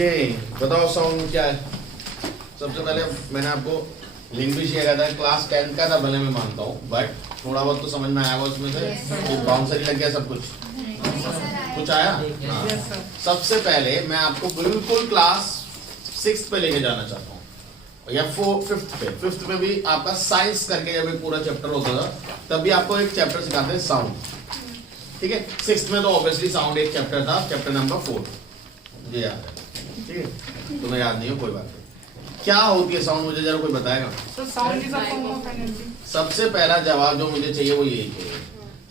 Okay, बताओ sound क्या है। सबसे पहले मैंने आपको लिंक भी शेयर किया था, क्लास 10 का था भले मैं मानता हूँ, बट थोड़ा बहुत तो समझ में आया होगा उसमें से। तो बाउंसर ही लग गया सब कुछ आया। हाँ। सबसे पहले मैं आपको बिल्कुल क्लास 6 पे लेके जाना चाहता हूँ या 5th पे भी आपका साइंस करके जब एक पूरा चैप्टर होता था तब भी आपको एक चैप्टर सिखाते हैं साउंड, ठीक है। 6th में तो ऑब्वियसली साउंड एक चैप्टर था, चैप्टर नंबर 4 मुझे याद है, ठीक है। तुम्हें याद नहीं हो कोई बात नहीं। क्या होती है साउंड, मुझे जरा कोई बताएगा। So sound is a form of energy. सबसे पहला जवाब जो मुझे चाहिए वो यही चाहिए,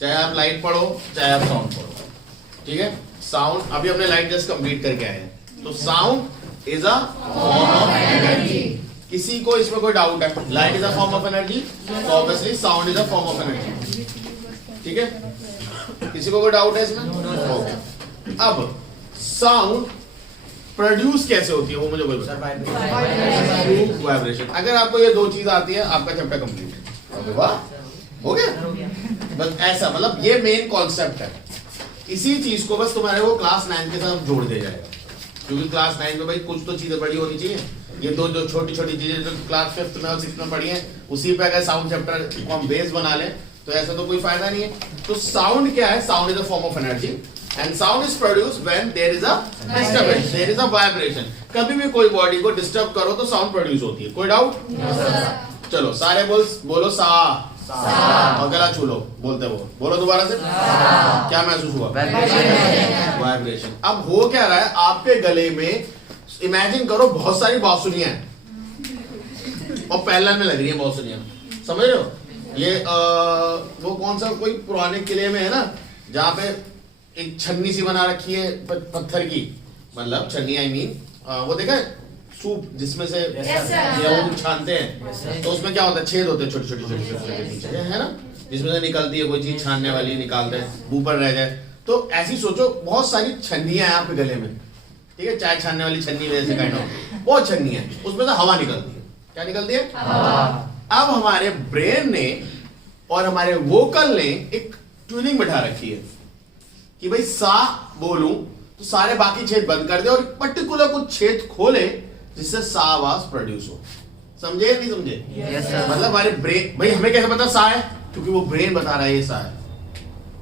चाहे आप लाइट पढ़ो चाहे आप साउंड पढ़ो, ठीक है। साउंड अभी हमने लाइट जस्ट कंप्लीट करके आए हैं, तो sound is a form of energy. किसी को इसमें कोई डाउट है? Light is a form of energy, तो obviously sound is a form of energy, ठीक है। किसी को कोई डाउट है इसमें? ओके। अब साउंड प्रोड्यूस कैसे होती है वो मुझे कोई बताओ। वाइब्रेशन। अगर आपको ये दो चीज आती है आपका चैप्टर कंप्लीट हो गया। बस ऐसा, मतलब ये मेन कॉन्सेप्ट है। इसी चीज को बस तुम्हारे वो क्लास 9 के साथ जोड़ दिया जाएगा, क्योंकि क्लास 9 में भाई कुछ तो चीजें बड़ी होनी चाहिए। ये दो जो छोटी छोटी चीजें जो क्लास 5th में और 6th में पढ़ी हैं, उसी पे अगर साउंड चैप्टर को हम बेस बना लें तो ऐसा तो कोई फायदा नहीं है। तो साउंड क्या है? Sound is a form of energy and sound is produced when there is a disturbance, there is a vibration। कभी भी कोई बॉडी को डिस्टर्ब करो तो साउंड प्रोड्यूस होती है। कोई डाउट? चलो सारे बोलो सा, और गला छू लो, बोलते बोलो दोबारा से। क्या महसूस हुआ? वाइब्रेशन। अब हो क्या रहा है आपके गले में? इमेजिन करो बहुत सारी बांसुरियां हैं और पैरेलल में लग रही है बांसुरियां, समझ रहे हो? ये वो कौन सा कोई पुराने किले में है ना, जहाँ पे एक छन्नी सी बना रखी है पत्थर की, मतलब छन्नी आई मीन वो देखा है सूप जिसमें से गेहूं छानते हैं, तो उसमें क्या होता है? छेद होते हैं छोटे छोटे है ना, जिसमें से निकलती है कोई चीज छानने वाली, निकालते हैं ऊपर रह जाए। तो ऐसी सोचो बहुत सारी छन्नियां हैं आपके गले में, ठीक है। चाय छानने वाली छन्नी वैसे काइंड ऑफ बहुत छन्नी है, उसमें से हवा निकलती है। क्या निकलती है? अब हमारे ब्रेन ने और हमारे वोकल ने एक ट्यूनिंग बैठा रखी है कि भाई सा बोलूं तो सारे बाकी छेद बंद कर दे और पर्टिकुलर कुछ छेद खोले जिससे सा आवाज प्रोड्यूस हो। समझे या नहीं समझे? मतलब हमारे ब्रेन, भाई हमें कैसे पता सा है? क्योंकि वो ब्रेन बता रहा है ये सा है,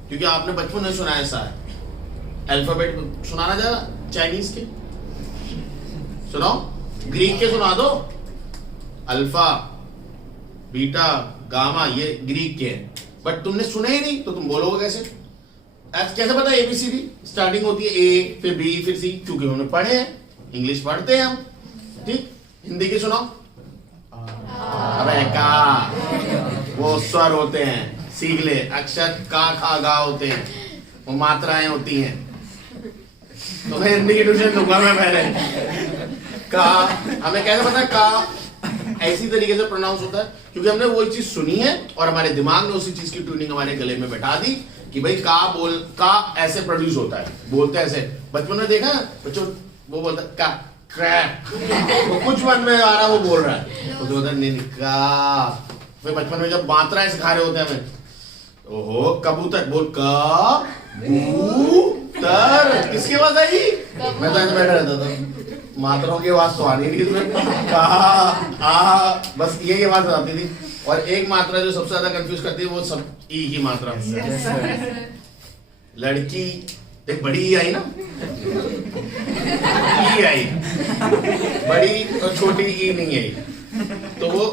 क्योंकि आपने बचपन में सुना है सा है। अल्फाबेट सुनाना जरा चाइनीज के सुनाओ, ग्रीक के सुना दो। अल्फा बीटा गामा ये ग्रीक के हैं, बट तुमने सुने ही नहीं तो तुम बोलोगे कैसे? कैसे पता? ABCD स्टार्टिंग होती है A, फिर B, फिर C, क्योंकि हमने पढ़े हैं, इंग्लिश पढ़ते हैं हम, ठीक। हिंदी की सुनाओ। अबे का वो स्वर होते हैं, सीख ले। अक्षर का खा गा होते हैं, वो मात्राएं होती हैं। तो मैं हिंदी की ट्यूशन दूंगा मैं पहले। का हमें कैसे पता है का ऐसी तरीके से प्रोनाउंस होता है? क्योंकि हमने वो चीज सुनी है और हमारे दिमाग ने उसी चीज की ट्यूनिंग हमारे गले में बैठा दी कि भाई का ऐसे प्रोड्यूस होता है, बोलते हैं ऐसे। बचपन में देखा बच्चों, वो बोलता का क्रैक, तो कुछ मन में आ रहा वो बोल रहा है, तो बोलता नहीं का। फिर बचपन में जब मात्राएं सिखा रहे होते हैं हमें, ओहो कबूतर बोल, का बूतर, किसकी आवाज आई? मैं तो ऐसे बैठा रहता था, मात्राओं की आवाज तो आनी नहीं इसमें, का आ, बस ये आवाज आती थी। और एक मात्रा जो सबसे ज्यादा कंफ्यूज करती है वो सब ई की मात्रा। लड़की एक बड़ी ई आई ना, ई आई, बड़ी और छोटी ई नहीं आई। तो वो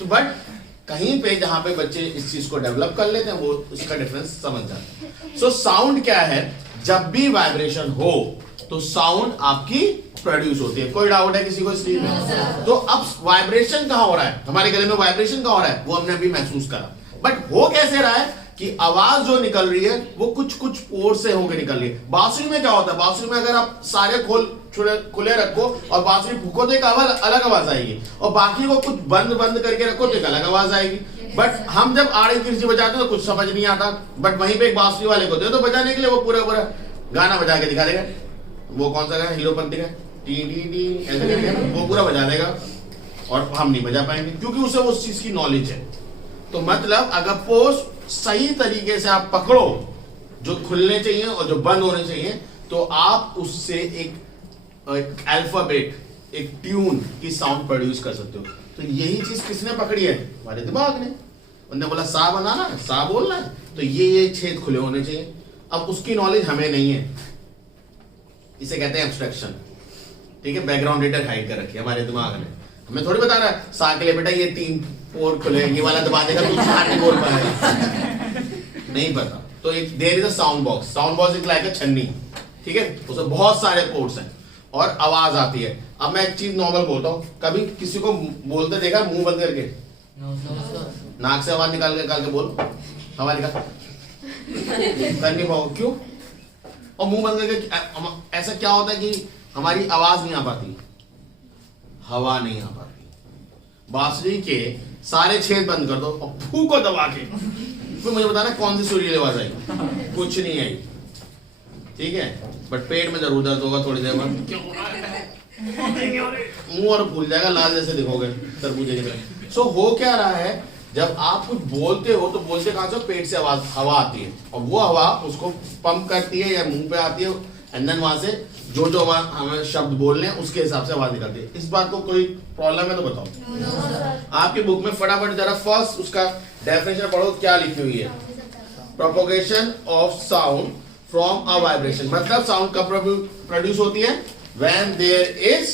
तो बट कहीं पे जहां पे बच्चे इस चीज को डेवलप कर लेते हैं वो उसका डिफरेंस समझ जाते हैं। सो साउंड क्या है? जब भी वाइब्रेशन हो तो साउंड आपकी प्रोड्यूस होती है। कोई डाउट है किसी को इस चीज में? तो अब वाइब्रेशन कहां हो रहा है? हमारे गले में वाइब्रेशन कहां हो रहा है वो हमने अभी महसूस करा, बट हो कैसे रहा है कि आवाज जो निकल रही है वो कुछ कुछ पोर से होकर निकल रही है। बांसुरी में क्या होता है? बांसुरी में अगर आप सारे खुले रखो और बांसुरी फूको तो एक अलग आवाज आएगी, और बाकी को कुछ बंद करके रखो तो एक अलग आवाज आएगी। बट हम जब आड़ी तिरछी बजाते तो कुछ समझ नहीं आता, बट वहीं पे एक बांसुरी वाले को दे तो बजाने के लिए वो पूरा गाना बजा के दिखा देगा। वो कौन सा गाना? हीरोपंती का टी टी टी ऐसे करके वो पूरा बजा देगा और हम नहीं बजा पाएंगे क्योंकि उसे उस चीज की नॉलेज है। तो मतलब अगर पोस्ट सही तरीके से आप पकड़ो जो खुलने चाहिए और जो बंद होने चाहिए, तो आप उससे एक अल्फाबेट, एक ट्यून की साउंड प्रोड्यूस कर सकते हो। तो यही चीज किसने पकड़ी है? हमारे दिमाग ने। उन्होंने बोला सा बनाना है, सा बोलना है, तो ये छेद खुले होने चाहिए। अब उसकी नॉलेज हमें नहीं है, इसे कहते हैं एब्स्ट्रैक्शन। ठीक है, बैकग्राउंड डेटा हाइड कर रखी है हमारे दिमाग ने। हमें थोड़ी बता रहा है सा के लिए बेटा ये 3 पोर खुले, ये वाला दबा देगा तो सा नहीं बोल पाएगा। नहीं पता। तो एक there is a sound box. Sound box is like a छन्नी। ठीक है, उसमें बहुत सारे पोर्ट्स हैं और आवाज आती है। अब मैं एक चीज नॉर्मल बोलता हूँ, कभी किसी को बोलते देखा मुंह बंद करके? नाक से आवाज निकाल के बोल, हवा निकाल कर नहीं पाओ। क्यों? और मुंह बंद करके ऐसा क्या होता है कि हमारी आवाज नहीं आ पाती, हवा नहीं आ पाती। बांसुरी के सारे छेद बंद कर दो और फूको दबा के, फिर मुझे बताना कौन सी सुरीली आवाज आई? कुछ नहीं आई। ठीक है, बट पेट में जरूर दर्द होगा थोड़ी देर बाद। क्यों हो रहा है? मुंह और फूल जाएगा, लाल जैसे दिखोगे तरबूजे की तरह। सो हो क्या रहा है, जब आप कुछ बोलते हो तो बोलते कहां से? पेट से आवाज, हवा आती है और वो हवा उसको पंप करती है या मुंह पे आती है, एंड देन वहां से जो हमें शब्द बोलने हैं उसके हिसाब से आवाज निकलती है। इस बात को कोई प्रॉब्लम है तो बताओ। आपकी बुक में फटाफट जरा फर्स्ट उसका डेफिनेशन पढ़ो, क्या लिखी हुई है? Propagation of sound from a vibration. मतलब साउंड कब प्रोड्यूस होती है? When there is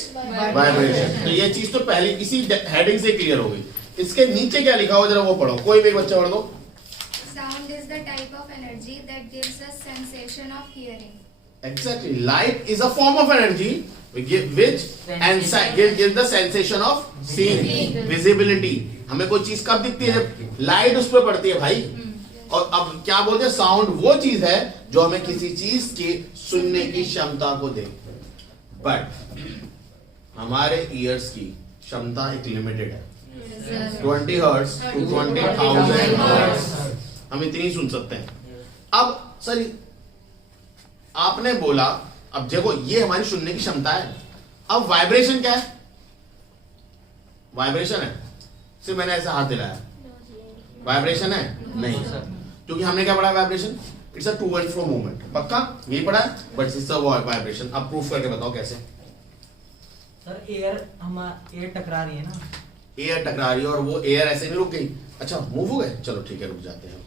vibration। तो ये चीज तो पहले इसी हेडिंग से क्लियर हो गई। इसके नीचे क्या लिखा हो जरा वो पढ़ो, कोई भी एक बच्चा पढ़ दो। Sound is the type of energy that gives us sensation of hearing. Exactly, light is a form of energy which gives the sensation of seeing, visibility। हमें कोई चीज कब दिखती है? जब लाइट उस पर पड़ती है भाई। और अब क्या बोलते हैं? साउंड वो चीज है जो हमें किसी चीज की सुनने की क्षमता को दे। बट हमारे ईयर्स की क्षमता एक लिमिटेड है, 20 हर्ट्ज टू 20,000 हर्ट्ज, हम इतनी सुन सकते हैं। अब सर आपने बोला, अब देखो ये हमारी सुनने की क्षमता है। अब वाइब्रेशन क्या है? वाइब्रेशन है, सिर्फ मैंने ऐसा हाथ हिलाया, वाइब्रेशन है? नहीं, क्योंकि हमने क्या पढ़ा? Vibration it's a to and fro movement. पक्का यही पढ़ा है, बट इट्स अ वाइब्रेशन। अब प्रूफ करके बताओ कैसे? सर एयर टकरा रही है ना, एयर टकरा रही है और वो एयर ऐसे नहीं रुक गई। अच्छा मूव हो गए, चलो ठीक है रुक जाते हैं।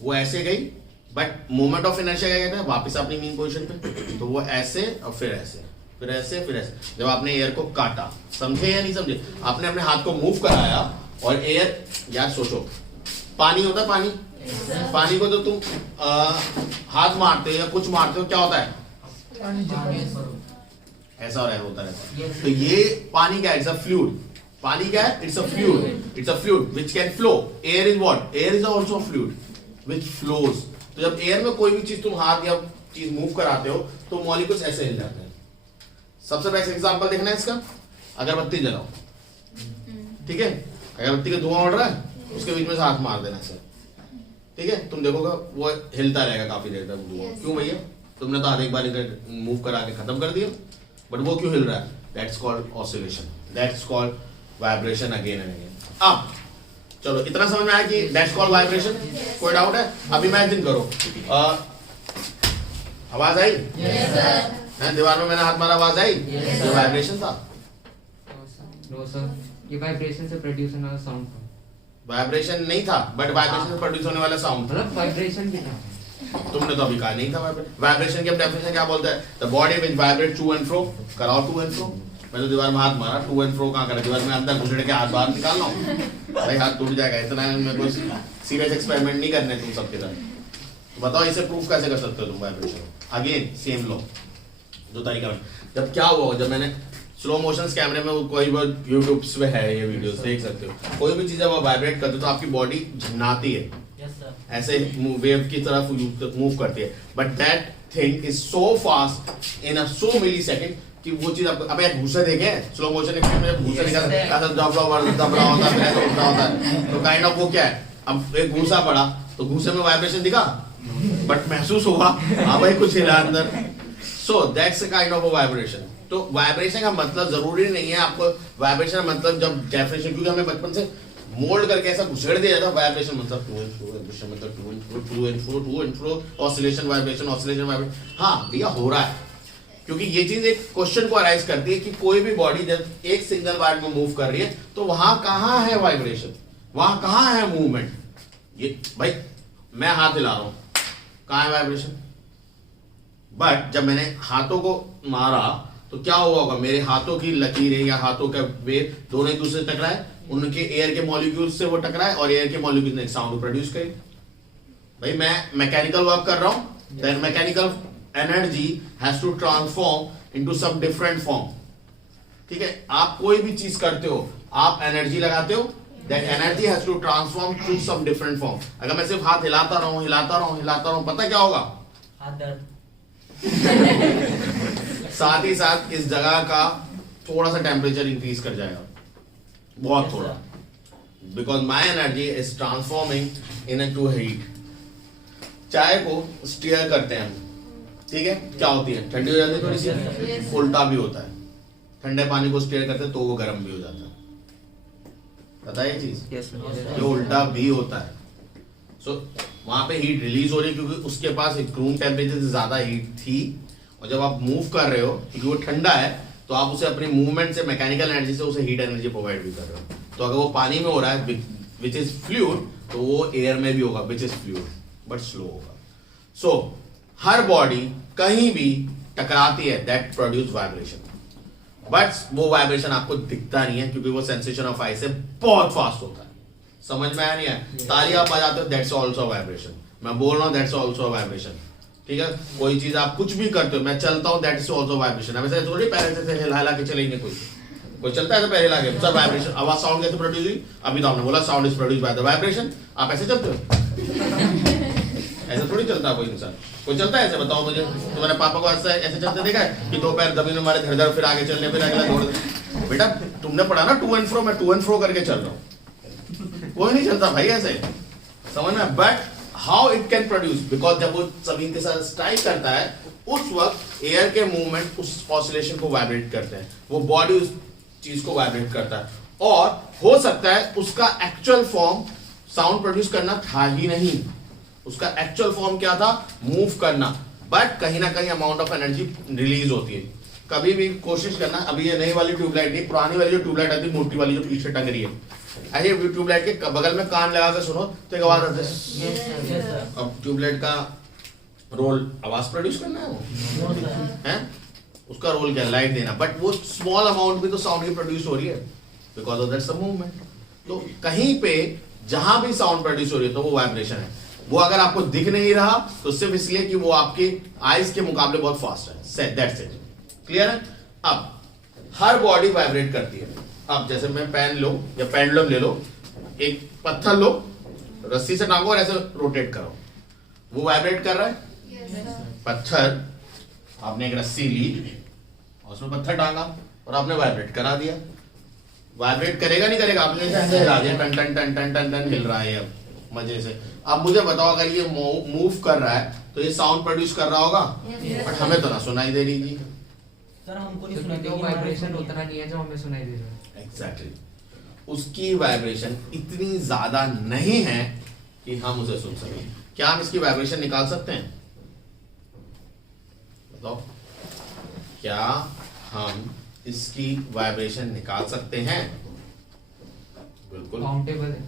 वो ऐसे गई, बट मोमेंट ऑफ इनर्शिया क्या कहते हैं? वापस अपनी मीन पोजीशन पे। तो वो ऐसे और फिर ऐसे, फिर ऐसे, फिर ऐसे। जब आपने एयर को काटा, समझे या नहीं समझे? आपने अपने हाथ को मूव कराया और एयर, यार सोचो पानी होता है, पानी पानी को तो तुम हाथ मारते हो या कुछ मारते हो, क्या होता है? ऐसा और ऐसा होता है। तो ये पानी क्या है? It's a fluid. पानी क्या है? It's a fluid. It's a fluid which can flow. Air is what? Air is also a fluid which flows. तो जब एयर में कोई भी चीज तुम हाथ या चीज मूव कराते हो तो मॉलिक्यूल्स ऐसे हिल जाते हैं। सबसे बेस्ट एग्जांपल देखना है इसका, अगरबत्ती जलाओ, ठीक है? अगरबत्ती का धुआं उड़ रहा है, उसके बीच में से हाथ मार देना ऐसे, ठीक है? तुम देखोगे वो हिलता रहेगा काफी देर तक धुआं। क्यों भैया? तुमने तो आधे एक बार इधर मूव करा के खत्म कर दिया, बट वो क्यों हिल रहा है? That's called oscillation, that's called vibration again and again. अब चलो इतना समझ में आया कि दैट्स कॉल्ड वाइब्रेशन। कोई डाउट है? अब इमेजिन करो, आवाज आई? Yes, sir. दीवार में मैंने हाथ मारा, आवाज आई? Yes, ये वाइब्रेशन था। नो सर, ये वाइब्रेशन से प्रोड्यूस होने वाला साउंड था। वाइब्रेशन नहीं था, बट वाइब्रेशन से प्रोड्यूस होने वाला साउंड था। मतलब वाइब्रेशन भी था। तुमने तो अभी कहा नहीं था वाइब्रेशन की डेफिनेशन क्या बोलता है? The body which vibrate to and fro. कराओ टू एंड फ्रो। मैं तो दीवार में हाथ मारा, टू एंड फ्रो कहाँ करा? दीवार में अंदर घुसड़ के हाथ बाहर निकालना हो, भाई हाथ टूट जाएगा। इतना मेरे को सीरियस एक्सपेरिमेंट नहीं करने तुम सबके साथ। तो बताओ इसे प्रूफ कैसे कर सकते हो तुम वाइब्रेशन? अगेन सेम लॉ, दो तरीका में। जब क्या हुआ, जब मैंने स्लो मोशन कैमरे में, कोई भी यूट्यूब पे है ये वीडियोस देख सकते हो, कोई भी चीज जब आप वाइब्रेट करते हो तो आपकी बॉडी झन्नाती है, ऐसे वेव की तरफ मूव करती है। But that thing is so fast in a so millisecond कि वो चीज आपको, अब एक घूसा देखे स्लो मोशन में, जब घूसा निकलता है ऐसा दबला होता है, फिर ऐसा उठता होता है, तो काइंड ऑफ वो क्या है? अब एक घूसा पड़ा तो घूसे में वाइब्रेशन दिखा, बट महसूस हुआ हाँ भाई कुछ हिला अंदर। So that's a kind of a vibration. तो वाइब्रेशन का मतलब जरूरी नहीं है आपको, वाइब्रेशन का मतलब जब डेफिनेशन, क्योंकि हमें बचपन से मोल्ड करके ऐसा घुसेड़ दिया जाता है, वाइब्रेशन मतलब टू एंड फ्रो, वाइब्रेशन मतलब to and fro, oscillation vibration, oscillation vibration. हाँ भैया हो रहा है, क्योंकि ये चीज एक क्वेश्चन को अराइज करती है कि कोई भी बॉडी जब एक सिंगल वायर में मूव कर रही है तो वहां कहां है वाइब्रेशन, वहां कहां है मूवमेंट। ये भाई मैं हाथ हिला रहा हूं, कहां है वाइब्रेशन। बट जब मैंने हाथों को मारा तो क्या हुआ होगा, मेरे हाथों की लकीरें या हाथों का वेव दोनों एक दूसरे से टकराए, उनके एयर के मॉलिक्यूल्स से वो टकराए और एयर के मॉलिक्यूल्स ने एक साउंड प्रोड्यूस करी। भाई मैं मैकेनिकल वर्क कर रहा हूं, that mechanical energy has to transform into some different form. ठीक है, आप कोई भी चीज करते हो, आप एनर्जी लगाते हो, that energy has to transform through some different form. अगर मैं सिर्फ हाथ हिलाता रहूं, पता क्या होगा, हाथ दर्द। साथ ही साथ इस जगह का थोड़ा सा टेम्परेचर इंक्रीज कर जाएगा, बहुत थोड़ा, because my energy is transforming into heat. चाय को स्टीयर करते हैं हम, ठीक है, क्या होती है, ठंडी हो जाती है थोड़ी सी, उल्टा भी होता है, ठंडे पानी को स्टीयर करते हैं तो वो गर्म भी हो जाता है, पता है ये चीज, ये उल्टा भी होता है। सो वहां पे हीट रिलीज हो रही है क्योंकि उसके पास एक रूम टेम्परेचर से ज्यादा हीट थी, और जब आप मूव कर रहे हो क्योंकि वो ठंडा है तो आप उसे अपनी मूवमेंट से, मैकेनिकल एनर्जी से उसे हीट एनर्जी प्रोवाइड भी कर रहे हो। तो अगर वो पानी में हो रहा है विच इज फ्लूइड, तो वो एयर में भी होगा which is fluid but slow होगा। सो हर बॉडी कहीं भी टकराती है, दैट प्रोड्यूस वाइब्रेशन, बट वो वाइब्रेशन आपको दिखता नहीं है क्योंकि वो सेंसेशन ऑफ आई से बहुत फास्ट होता है। समझ में आया नहीं है, ताली आप बजाते हो, दैट्स आल्सो वाइब्रेशन, मैं बोल रहा हूँ दैट्स आल्सो वाइब्रेशन। ठीक है, कोई चीज आप कुछ भी करते हो, मैं चलता हूँ, दैट्स आल्सो वाइब्रेशन। अब ऐसे थोड़ी पैर से हिला के चलेंगे, कोई चलता है तो पैर हिला के, सर वाइब्रेशन, आवाज साउंड कैसे प्रोड्यूस हुई, अभी तो आपने बोला sound is produce by the vibration, आप ऐसे चलते हो, ऐसे थोड़ी चलता कोई इंसान, कोई चलता है ऐसे, बताओ मुझे, तुम्हारे पापा को ऐसे चलते देखा है कि दो पैर जमीन में मारे, धड़ फिर आगे चलने, फिर अगला दौड़। बेटा तुमने पढ़ा ना टू एंड फ्रो, मैं टू एंड फ्रो करके चल रहा हूँ, कोई नहीं चलता भाई ऐसे, समझ में। But how it can produce, because जब वो जमीन के साथ स्ट्राइक करता है उस वक्त एयर के मूवमेंट उस ऑसिलेशन को वाइब्रेट करते हैं, वो बॉडी उस चीज को वाइब्रेट करता है, और हो सकता है उसका एक्चुअल फॉर्म साउंड प्रोड्यूस करना था ही नहीं, उसका एक्चुअल फॉर्म क्या था, मूव करना, बट कहीं ना कहीं अमाउंट ऑफ एनर्जी रिलीज होती है। कभी भी कोशिश करना, अभी ये नई वाली ट्यूबलाइट नहीं, पुरानी वाली जो ट्यूबलाइट आती है मोटी वाली जो पीछे टंग रही है, ऐसे ट्यूबलाइट के बगल में कान लगा कर सुनो तो एक आवाज आती है। अब ट्यूबलाइट का रोल आवाज प्रोड्यूस करना है, वो है उसका रोल क्या, लाइट देना, बट वो स्मॉल अमाउंट भी तो साउंड की प्रोड्यूस हो रही है because of that's a movement. तो कहीं पे जहां भी साउंड प्रोड्यूस हो रही है तो वो वाइब्रेशन है, वो अगर आपको दिख नहीं रहा तो सिर्फ इसलिए कि वो आपके आईज के मुकाबले बहुत फास्ट है, दैट्स इट, क्लियर है। अब हर बॉडी वाइब्रेट करती है। अब जैसे मैं पेन लो या पेंडुलम ले लो, एक पत्थर लो, रस्सी से टांगो और ऐसे रोटेट करो, वो वाइब्रेट कर रहा है। पत्थर, आपने एक रस्सी ली और उसमें पत्थर टांगा और आपने वाइब्रेट करा दिया, वाइब्रेट करेगा नहीं करेगा, आपने ऐसे हिला दिया, टन टन टन टन टन टन हिल रहा है अब मजे से। अब मुझे बताओ अगर ये मूव कर रहा है तो ये साउंड प्रोड्यूस कर रहा होगा, बट हमें तो ना सुनाई दे रही थी सर, हमको नहीं तो सुनाई क्योंकि वो वाइब्रेशन उतना नहीं है जो हमें सुनाई दे रहा है। एग्जैक्टली, उसकी वाइब्रेशन इतनी ज्यादा नहीं है कि हम उसे सुन सकें। क्या हम इसकी वाइब्रेशन निकाल सकते हैं, बताओ, क्या हम इसकी वाइब्रेशन निकाल सकते हैं? बिल्कुल काउंटेबल है,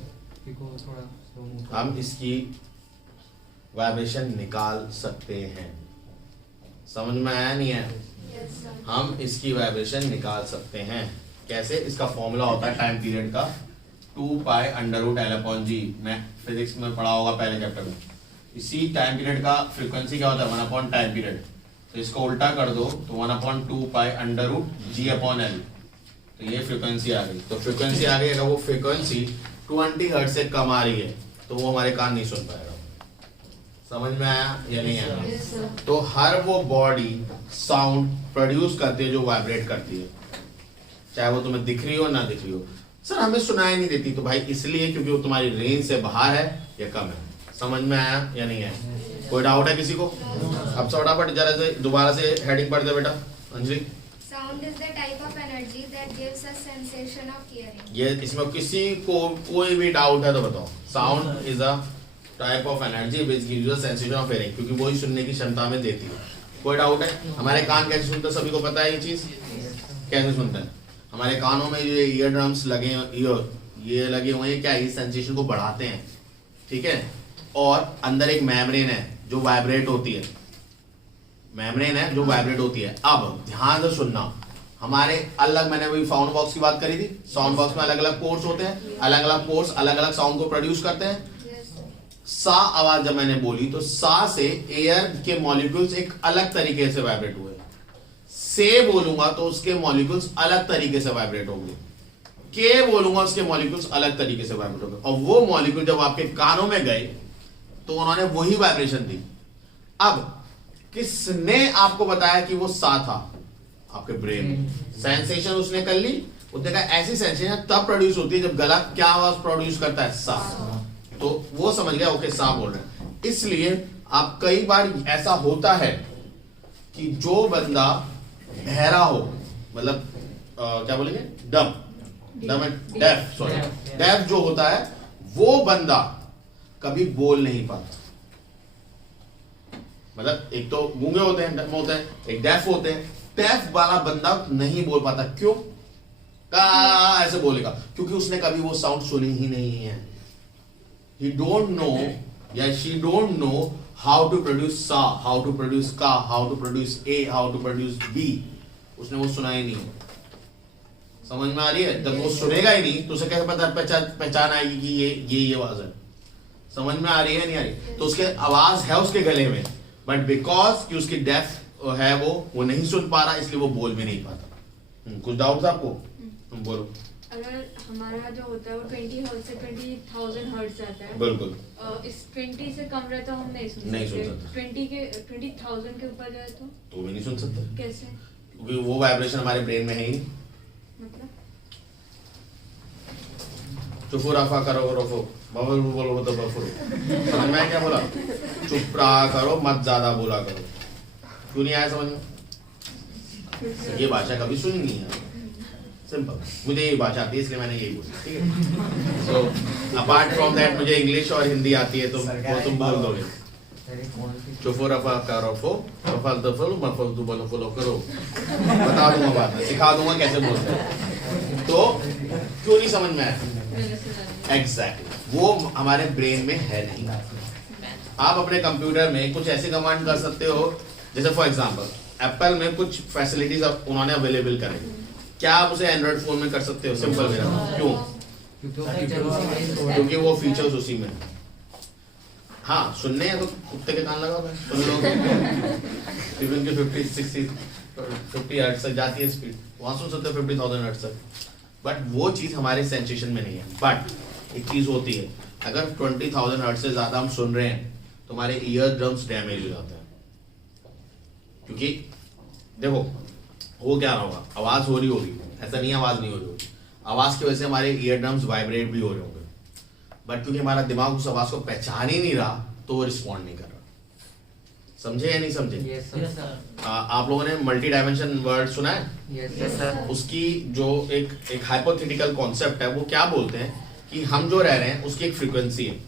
देखो थोड़ा slow move करो। हम इसकी वाइब्रेशन निकाल सकते हैं, समझ में आया नहीं है? हम इसकी वाइब्रेशन निकाल सकते हैं, कैसे? इसका फॉर्मूला होता है टाइम पीरियड का 2 pi under root L upon G, मैं फिजिक्स में पढ़ा होगा पहले चैप्टर में। इसी टाइम पीरियड का फ्रीक्वेंसी क्या होता है, 1 अपॉन टाइम पीरियड, तो इसको उल्टा कर दो तो 1 अपॉन 2 पाई अंडर रूट जी अपॉन एल, तो ये फ्रीक्वेंसी आ गई। तो फ्रीक्वेंसी आ गई, अगर वो फ्रीक्वेंसी 20 हर्ट्ज से कम आ रही है तो वो हमारे कान नहीं सुन पाएगा, समझ में आया या नहीं आया? तो हर वो बॉडी साउंड प्रोड्यूस करती है जो वाइब्रेट करती है, चाहे वो तुम्हें दिख रही हो ना दिख रही हो। सर हमें सुनाई नहीं देती, तो भाई इसलिए क्योंकि वो तुम्हारी रेंज से बाहर है या कम है, समझ में आया या नहीं है? कोई डाउट है किसी को? अब फटाफट जरा से दोबारा से हेडिंग पढ़ दे बेटा Anjali. Sound is the type of energy that gives us sensation of hearing. ये इसमें किसी को कोई भी डाउट है तो बताओ। Sound is a type of energy which gives you a sensation of hearing, क्योंकि वही सुनने की क्षमता में देती है। कोई डाउट है? हमारे कान कैसे सुनते हैं, सभी को पता है ये चीज कैसे सुनते हैं? हमारे कानों में जो ईयर ड्रम्स लगे ये लगे हुए हैं, क्या ये सेंसेशन को बढ़ाते हैं, ठीक है। और अंदर एक मेम्ब्रेन है जो वाइब्रेट होती है, मेम्ब्रेन है जो वाइब्रेट होती है। अब ध्यान से सुनना, हमारे अलग, मैंने वही साउंड बॉक्स की बात करी थी, साउंड बॉक्स में अलग अलग पोर्स होते हैं, अलग अलग पोर्स अलग अलग साउंड को प्रोड्यूस करते हैं। सा आवाज जब मैंने बोली तो सा से एयर के मॉलिक्यूल्स एक अलग तरीके से वाइब्रेट हुए, से बोलूंगा तो उसके मॉलिक्यूल्स अलग तरीके से वाइब्रेट होंगे, के बोलूंगा उसके मॉलिक्यूल्स अलग तरीके से वाइब्रेट होंगे। और वो मॉलिक्यूल जब आपके कानों में गए तो उन्होंने वही वाइब्रेशन दी। अब किसने आपको बताया कि वो सा था? आपके ब्रेन। सेंसेशन उसने कर ली, उसने कहा ऐसी सेंसेशन तब प्रोड्यूस होती है जब गला क्या आवाज प्रोड्यूस करता है? सा। तो वो समझ गया, ओके सा बोल रहे हैं। इसलिए आप कई बार ऐसा होता है कि जो बंदा बहरा हो, मतलब क्या बोलेंगे, डम डेफ, सॉरी डेफ जो होता है, वो बंदा कभी बोल नहीं पाता। मतलब एक तो गूंगे होते हैं, डम होते हैं, एक डेफ होते हैं। डेफ वाला बंदा नहीं बोल पाता, क्यों? ऐसे बोलेगा क्योंकि उसने कभी वो साउंड सुनी ही नहीं है। He don't know या she don't know how to produce sa, how to produce ka, how to produce a, how to produce b. उसने वो सुना ही नहीं। समझ में आ रही है? जब वो सुनेगा ही नहीं तो उसे कैसे पहचान आएगी कि ये आवाज है? समझ में आ रही है नहीं आ रही? तो उसके आवाज है उसके गले में, बट बिकॉज कि उसकी डेफ है वो नहीं सुन पा रहा, इसलिए वो बोल भी नहीं पाता। कुछ डाउट था आपको? बोलो। अगर हमारा जो होता है वो 20 हर्ट्ज से 20,000 हर्ट्ज जाता है, बिल्कुल। इस 20 से कम रहे तो हम नहीं सुन सकते। 20,000 के ऊपर जाए तो भी नहीं सुन सकते। कैसे? क्योंकि वो वाइब्रेशन हमारे ब्रेन में है ही। मतलब चुप रहा करो रफो बबल बोलो तो बफो। समझ में क्या बोला? चुप रहा करो, मत ज्यादा बोला करो। क्यों नहीं आया समझ में? ये भाषा कभी सुनी नहीं है। सिंपल, मुझे ये भाषा आती है इसलिए मैंने यही बोली, ठीक है। सो अपार्ट फ्रॉम दैट मुझे इंग्लिश और हिंदी आती है, तो वो तुम बोल दोगे। चुप रफा करो फो फल तो फल मफल तो बोलो फॉलो करो। बता दूंगा बाद में, सिखा दूंगा कैसे बोलते हैं। तो क्यों नहीं समझ में आया? एग्जैक्टली, वो हमारे ब्रेन में है नहीं। आप अपने कंप्यूटर में कुछ ऐसे कमांड कर सकते हो, जैसे फॉर एग्जांपल एप्पल में कुछ फैसिलिटीज उन्होंने अवेलेबल करे, क्या आप उसे एंड्रॉइड फोन में कर सकते हो? सिंपल मेरा, क्यों? क्योंकि वो फीचर्स उसी में। हाँ, सुनने हैं तो कुत्ते के कान लगाओ, सुन लो। इवन की 50 हर्ट्ज तक जाती है स्पीड, वहां सुन सकते हो 50,000 हर्ट्ज तक। बट वो चीज हमारे सेंसेशन में नहीं है। बट एक चीज होती है, अगर 20,000 हर्ट्ज से ज्यादा हम सुन रहे हैं तो हमारे ईयर ड्रम्स डैमेज हो जाते हैं। क्योंकि देखो वो क्या होगा, आवाज हो रही होगी, ऐसा नहीं आवाज नहीं हो रही होगी, आवाज की वजह से हमारे ईयर ड्रम्स वाइब्रेट भी हो रहे होंगे, बट क्योंकि हमारा दिमाग उस आवाज को पहचान ही नहीं रहा तो वो रिस्पॉन्ड नहीं कर रहा। समझे या नहीं समझे? Yes, sir. आप लोगों ने मल्टी डायमेंशन वर्ड सुना है? Yes, sir. उसकी जो एक हाइपोथेटिकल कॉन्सेप्ट है, वो क्या बोलते हैं कि हम जो रह रहे हैं उसकी एक फ्रीक्वेंसी है,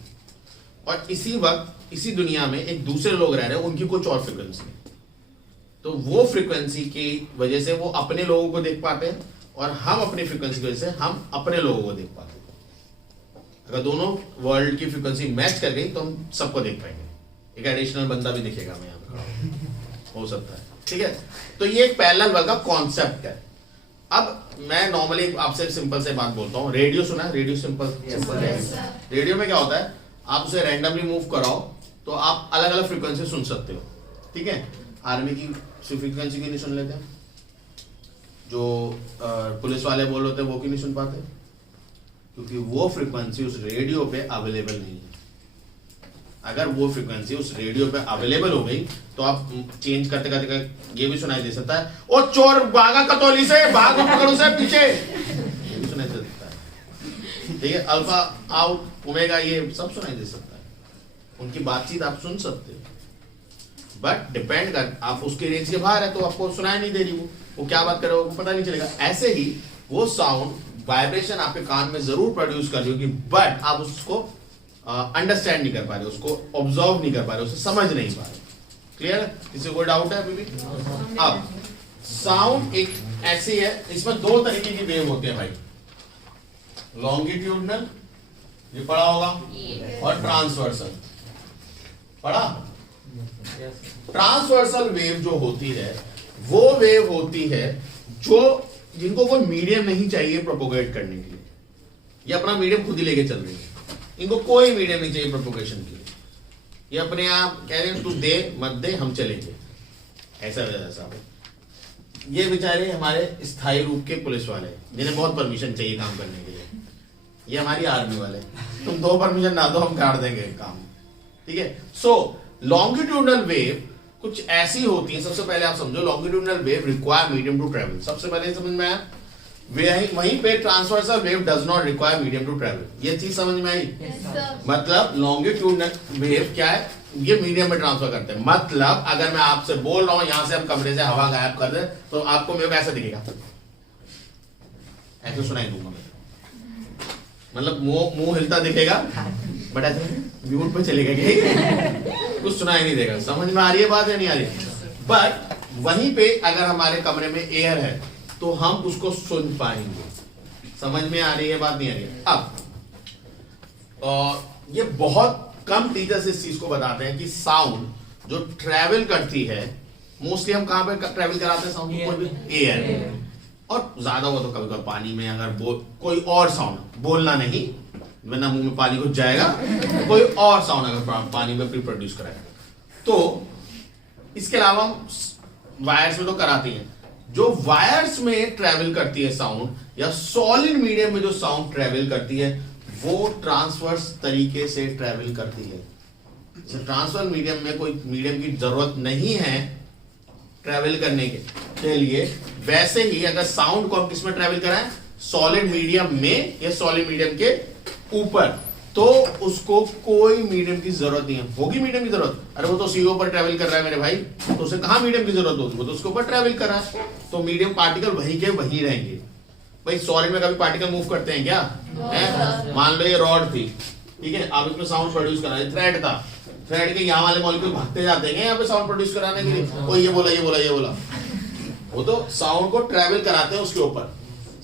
और इसी वक्त इसी दुनिया में एक दूसरे लोग रह रहे हैं, उनकी कुछ और फ्रीक्वेंसी है। तो वो फ्रीक्वेंसी की वजह से वो अपने लोगों को देख पाते हैं, और हम अपनी फ्रीक्वेंसी की वजह से हम अपने लोगों को देख पाते हैं। अगर दोनों वर्ल्ड की फ्रीक्वेंसी मैच कर गई तो हम सबको देख पाएंगे, एक एडिशनल बंदा भी दिखेगा हमें यहाँ पे, हो सकता है, ठीक है। तो ये एक पैरेलल वर्ल्ड का कॉन्सेप्ट है। अब मैं नॉर्मली आपसे सिंपल से बात बोलता हूँ, रेडियो सुना है? रेडियो सिंपल रेडियो में क्या होता है, आप उसे रैंडमली मूव कराओ तो आप अलग अलग फ्रीक्वेंसी सुन सकते हो, ठीक है। आर्मी की फ्रीक्वेंसी क्यों नहीं सुन लेते? जो पुलिस वाले बोल रहे थे वो क्यों नहीं सुन पाते? क्योंकि वो फ्रीक्वेंसी उस रेडियो पे अवेलेबल नहीं है। अगर वो फ्रीक्वेंसी उस रेडियो पे अवेलेबल हो गई तो आप चेंज करते करते ये भी सुनाई दे सकता है, ओ चोर भागा कतौली से, भाग पकड़ो से पीछे, ये भी सुनाई दे सकता है, ठीक है। अल्फा आउट ओमेगा ये सब सुनाई दे सकता है, उनकी बातचीत आप सुन सकते हो, बट डिपेंड कर आप उसके रेंज के बाहर है तो आपको सुनाई नहीं दे रही, वो क्या बात कर रहे हो आपको पता नहीं चलेगा। ऐसे ही वो साउंड वाइब्रेशन आपके कान में जरूर प्रोड्यूस कर रही होगी, बट आप उसको अंडरस्टैंड नहीं कर पा रहे, उसको ऑब्जर्व नहीं कर पा रहे, उसे समझ नहीं पा रहे, क्लियर है? किसी को कोई डाउट है अभी भी? अब साउंड एक ऐसी है, इसमें दो तरीके की वेव होती है भाई, लॉन्गिट्यूडनल, ये पढ़ा होगा, और ट्रांसवर्सल, पढ़ा? ट्रांसवर्सल वेव जो होती है वो वेव होती है जो जिनको कोई मीडियम नहीं चाहिए प्रोपोगेट करने के लिए, ये अपना मीडियम खुद ही लेके चल रही है, इनको कोई मीडियम नहीं चाहिए प्रोपोगेशन के लिए, ये अपने आप कह रहे हैं तू दे मत दे हम चलेंगे, ऐसा वैसा। ये बेचारे हमारे स्थायी रूप के पुलिस वाले जिन्हें बहुत परमिशन चाहिए काम करने के लिए, ये हमारी आर्मी वाले, तुम 2 परमिशन ना दो हम काट देंगे काम, ठीक है? सो लॉन्गिट्यूडनल वेव कुछ ऐसी होती है, सबसे पहले आप समझो longitudinal wave require medium to travel, सबसे पहले समझ में आया? वहीं पे transversal wave does not require medium to travel, ये चीज समझ में आई? मतलब लॉन्गिट्यूडनल वेव क्या है, ये मीडियम में ट्रांसफर करते हैं। मतलब अगर मैं आपसे बोल रहा हूं यहां से हम कमरे से हवा गायब कर दें तो आपको मेरे को ऐसा दिखेगा, ऐसे सुनाई दूंगा मैं, मतलब मुंह हिलता दिखेगा बट ऐसे म्यूट पे चलेगा कि कुछ सुनाई नहीं देगा। समझ में आ रही है बात या नहीं आ रही? बट वहीं पे अगर हमारे कमरे में एयर है तो हम उसको सुन पाएंगे। समझ में आ रही है बात, नहीं आ रही है? अब ये बहुत कम टीचर्स इस चीज को बताते हैं कि साउंड जो ट्रैवल करती है, मोस्टली हम कहां पे ट्रैवल कराते हैं साउंड को? एयर, और ज्यादा हुआ तो कभी कभी पानी में, अगर कोई और साउंड, बोलना नहीं वरना मुंह में पानी घुस जाएगा, कोई और साउंड अगर पानी में प्रोड्यूस कराएगा तो इसके अलावा हम वायर्स में तो कराती हैं। जो वायर्स में ट्रैवल करती है साउंड या सॉलिड मीडियम में जो साउंड ट्रैवल करती है वो ट्रांसवर्स तरीके से ट्रैवल करती है। ट्रांसवर्स मीडियम में कोई मीडियम की जरूरत नहीं है ट्रैवल करने के लिए, वैसे ही अगर साउंड को हम किस में ट्रैवल कराएं, सॉलिड मीडियम में या सॉलिड मीडियम के ऊपर, तो उसको कोई मीडियम की जरूरत नहीं है। होगी मीडियम की जरूरत? अरे वो तो सीओ पर ट्रैवल कर रहा है मेरे भाई, तो उसे कहां मीडियम की जरूरत होगी, वो तो उसके ऊपर ट्रैवल कर रहा है, तो मीडियम पार्टिकल वहीं के वहीं रहेंगे। भाई सॉलिड में कभी पार्टिकल मूव करते हैं क्या? मान लो ये रॉड थी, ठीक है, आप इसमें साउंड प्रोड्यूस कर रहे हैं, थ्रेड था, थ्रेड के यहाँ वाले मॉलिक्यूल भागते जाते हैं यहाँ पे साउंड प्रोड्यूस कराने के लिए, वो ये बोला ये बोला ये बोला, वो तो साउंड को ट्रैवल कराते हैं उसके ऊपर,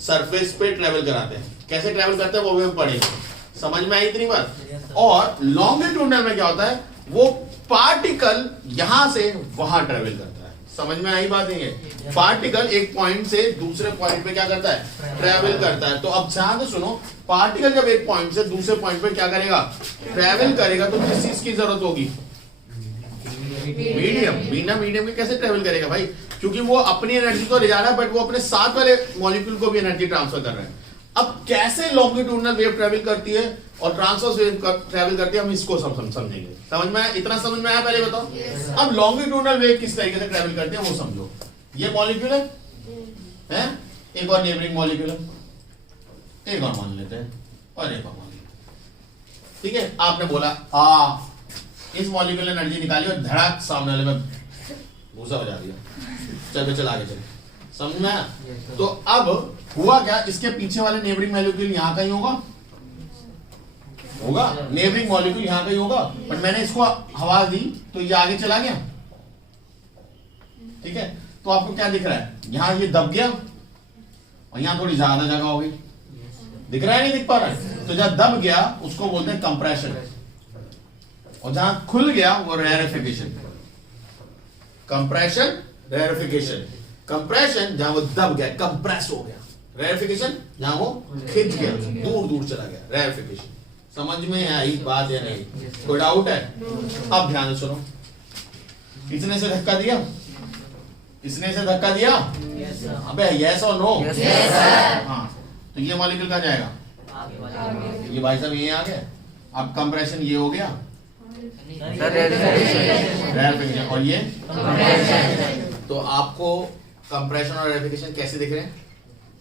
सरफेस पे ट्रैवल कराते हैं। कैसे ट्रैवल करते हैं वो भी हम पढ़ेंगे। समझ में आई इतनी बात? और लॉन्गिट्यूडनल में क्या होता है, वो पार्टिकल यहां से वहां ट्रैवल करता है। समझ में आई बात नहीं है? पार्टिकल एक पॉइंट से दूसरे पॉइंट पे क्या करता है, ट्रैवल करता है। तो अब ध्यान से सुनो, पार्टिकल जब एक पॉइंट से दूसरे पॉइंट पे क्या करेगा, ट्रैवल करेगा, तो किस चीज की जरूरत होगी, मीडियम। बिना मीडियम के कैसे ट्रैवल करेगा भाई, क्योंकि वो अपनी एनर्जी तो ले जा रहा है बट वो अपने साथ वाले मॉलिक्यूल को भी एनर्जी ट्रांसफर कर रहे हैं। अब कैसे लॉन्गिट्यूडनल वेव ट्रैवल करती है और ट्रांसवर्स वेव ट्रैवल करती है, हम इसको समझेंगे। समझ में आया? इतना समझ में आया पहले बताओ। अब लॉन्गिट्यूडनल वेव किस तरीके से ट्रैवल करते हैं वो समझो। ये मॉलिक्यूल है, एक और नेबरिंग मॉलिक्यूल है, एक और मान लेते हैं, और एक और मान लेते हैं, ठीक है। आपने बोला इस मॉलिक्यूल ने एनर्जी निकाली और धड़ाक सामने वाले में भूसा बजा दिया, चल आगे चल। समझ में आया? तो अब हुआ क्या, इसके पीछे वाले नेबरिंग मॉलिक्यूल यहाँ का ही होगा, नेबरिंग मॉलिक्यूल यहाँ का ही होगा, बट मैंने इसको हवा दी तो ये आगे चला गया, ठीक है। तो आपको क्या दिख रहा है, यहाँ ये दब गया और यहाँ थोड़ी ज्यादा जगह होगी, दिख रहा है नहीं दिख पा रहा है? तो जहां दब गया उसको बोलते हैं कंप्रेशन, और जहां खुल गया वो रेरिफिकेशन। कंप्रेशन, रेरिफिकेशन। कंप्रेशन जहां वो दब गया, कंप्रेस हो गया। रेरिफिकेशन जहां वो खिंच गया, दूर दूर चला गया, रेरिफिकेशन। समझ में आई बात या नहीं? कोई डाउट है? अब ध्यान से सुनो, इसने से धक्का दिया, इसने से धक्का दिया, अबे यस और नो? हाँ, तो ये मॉलिक्यूल कहाँ जाएगा, ये भाई साहब ये आ गया। अब कंप्रेशन ये हो गया, रेरिफिकेशन, और ये तो आपको कंप्रेशन और रेरिफिकेशन कैसे दिख रहे हैं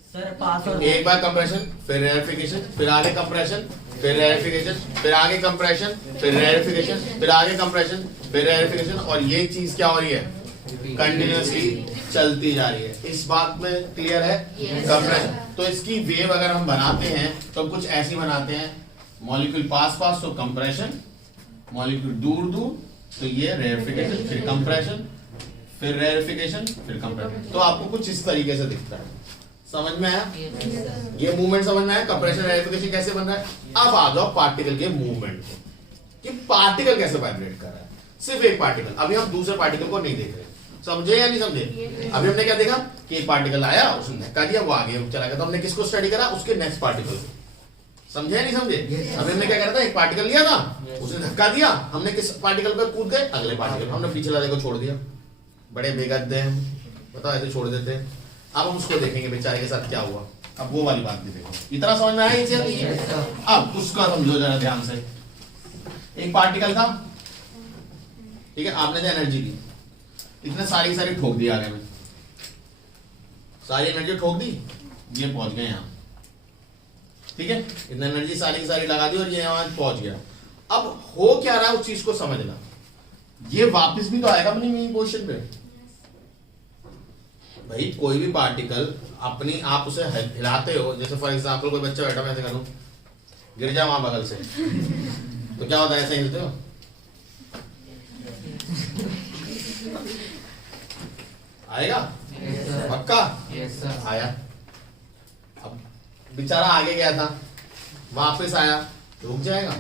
सर? पास और एक बार कंप्रेशन, फिर रेरिफिकेशन, फिर आगे कंप्रेशन, फिर रेरिफिकेशन, फिर आगे कंप्रेशन, फिर रेरिफिकेशन, फिर आगे कंप्रेशन, फिर रेरिफिकेशन, और ये चीज क्या हो रही है, कंटिन्यूअसली चलती जा रही है। इस बात में क्लियर है? कंप्रेशन। तो इसकी वेव अगर हम बनाते हैं तो कुछ ऐसी बनाते हैं, मॉलिक्यूल पास पास तो कंप्रेशन, मॉलिक्यूल दूर दूर तो ये रेयरिफिकेशन, फिर कंप्रेशन, फिर रेयरिफिकेशन, फिर कंप्रेशन। तो आपको कुछ इस तरीके से दिखता है, समझ में आया? ये मूवमेंट समझ में आया? कंप्रेशन रेयरिफिकेशन कैसे बन रहा है? अब आ जाओ पार्टिकल के मूवमेंट को, कि पार्टिकल कैसे वाइब्रेट कर रहा है। सिर्फ एक पार्टिकल, अभी हम दूसरे पार्टिकल को नहीं देख रहे, समझे या नहीं समझे? अभी हमने क्या देखा कि एक पार्टिकल आया, उसने धक्का दिया, वो आगे चला गया। तो हमने किसको स्टडी करा? उसके नेक्स्ट पार्टिकल को। समझे या नहीं समझे? अभी हमने क्या करा था? एक पार्टिकल लिया था, उसने धक्का दिया, हमने किस पार्टिकल पे कूद गए? अगले पार्टिकल। हमने पीछे वाले को छोड़ दिया। बड़े बेगद्दे हैं, बताओ, ऐसे छोड़ देते हैं। अब हम उसको देखेंगे बेचारे के साथ क्या हुआ। अब वो वाली बात भी देखो। इतना समझ में आया ये चीज? अब उसका समझो जरा ध्यान से। एक पार्टिकल था, ठीक है, आपने जो एनर्जी दी, इतने सारी ठोक दी आगे में, सारी एनर्जी ठोक दी, ये पहुंच गए यहाँ, ठीक है, इतनी एनर्जी सारी की सारी लगा दी और ये यहाँ पहुंच गया। अब हो क्या रहा है उस चीज को समझना। ये वापस भी तो आएगा अपनी मेन पोजीशन पे। भाई कोई भी पार्टिकल अपनी, आप उसे हिलाते हो, जैसे फॉर एग्जांपल कोई बच्चा बैठा, मैं ऐसे करूं, गिर जा वहां बगल से, तो क्या होता है? ऐसे हिलते हो, आएगा पक्का? आया। अब बेचारा आगे गया था, वापस आया, रुक जाएगा?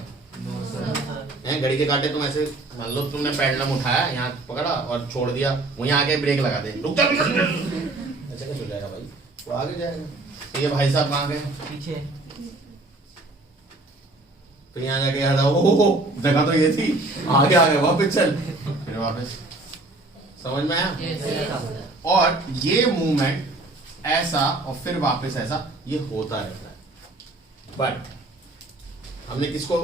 घड़ी के कांटे तुम ऐसे मान लो, तुमने पेंडुलम उठाया, यहाँ पकड़ा और छोड़ दिया, वहीं आके ब्रेक लगा दे, रुक जा, ऐसे कैसे हो जाएगा भाई? वो आगे जाएगा। तो ये भाई साहब कहाँ गए? पीछे। फिर यहाँ जाके याद आओ, ओह जगह तो ये थी, आगे आ गए, वापस चल, फिर वापस। समझ में आया? और ये मूवमेंट ऐसा और फिर वापस ऐसा, ये होता रहता है। बट हमने किसको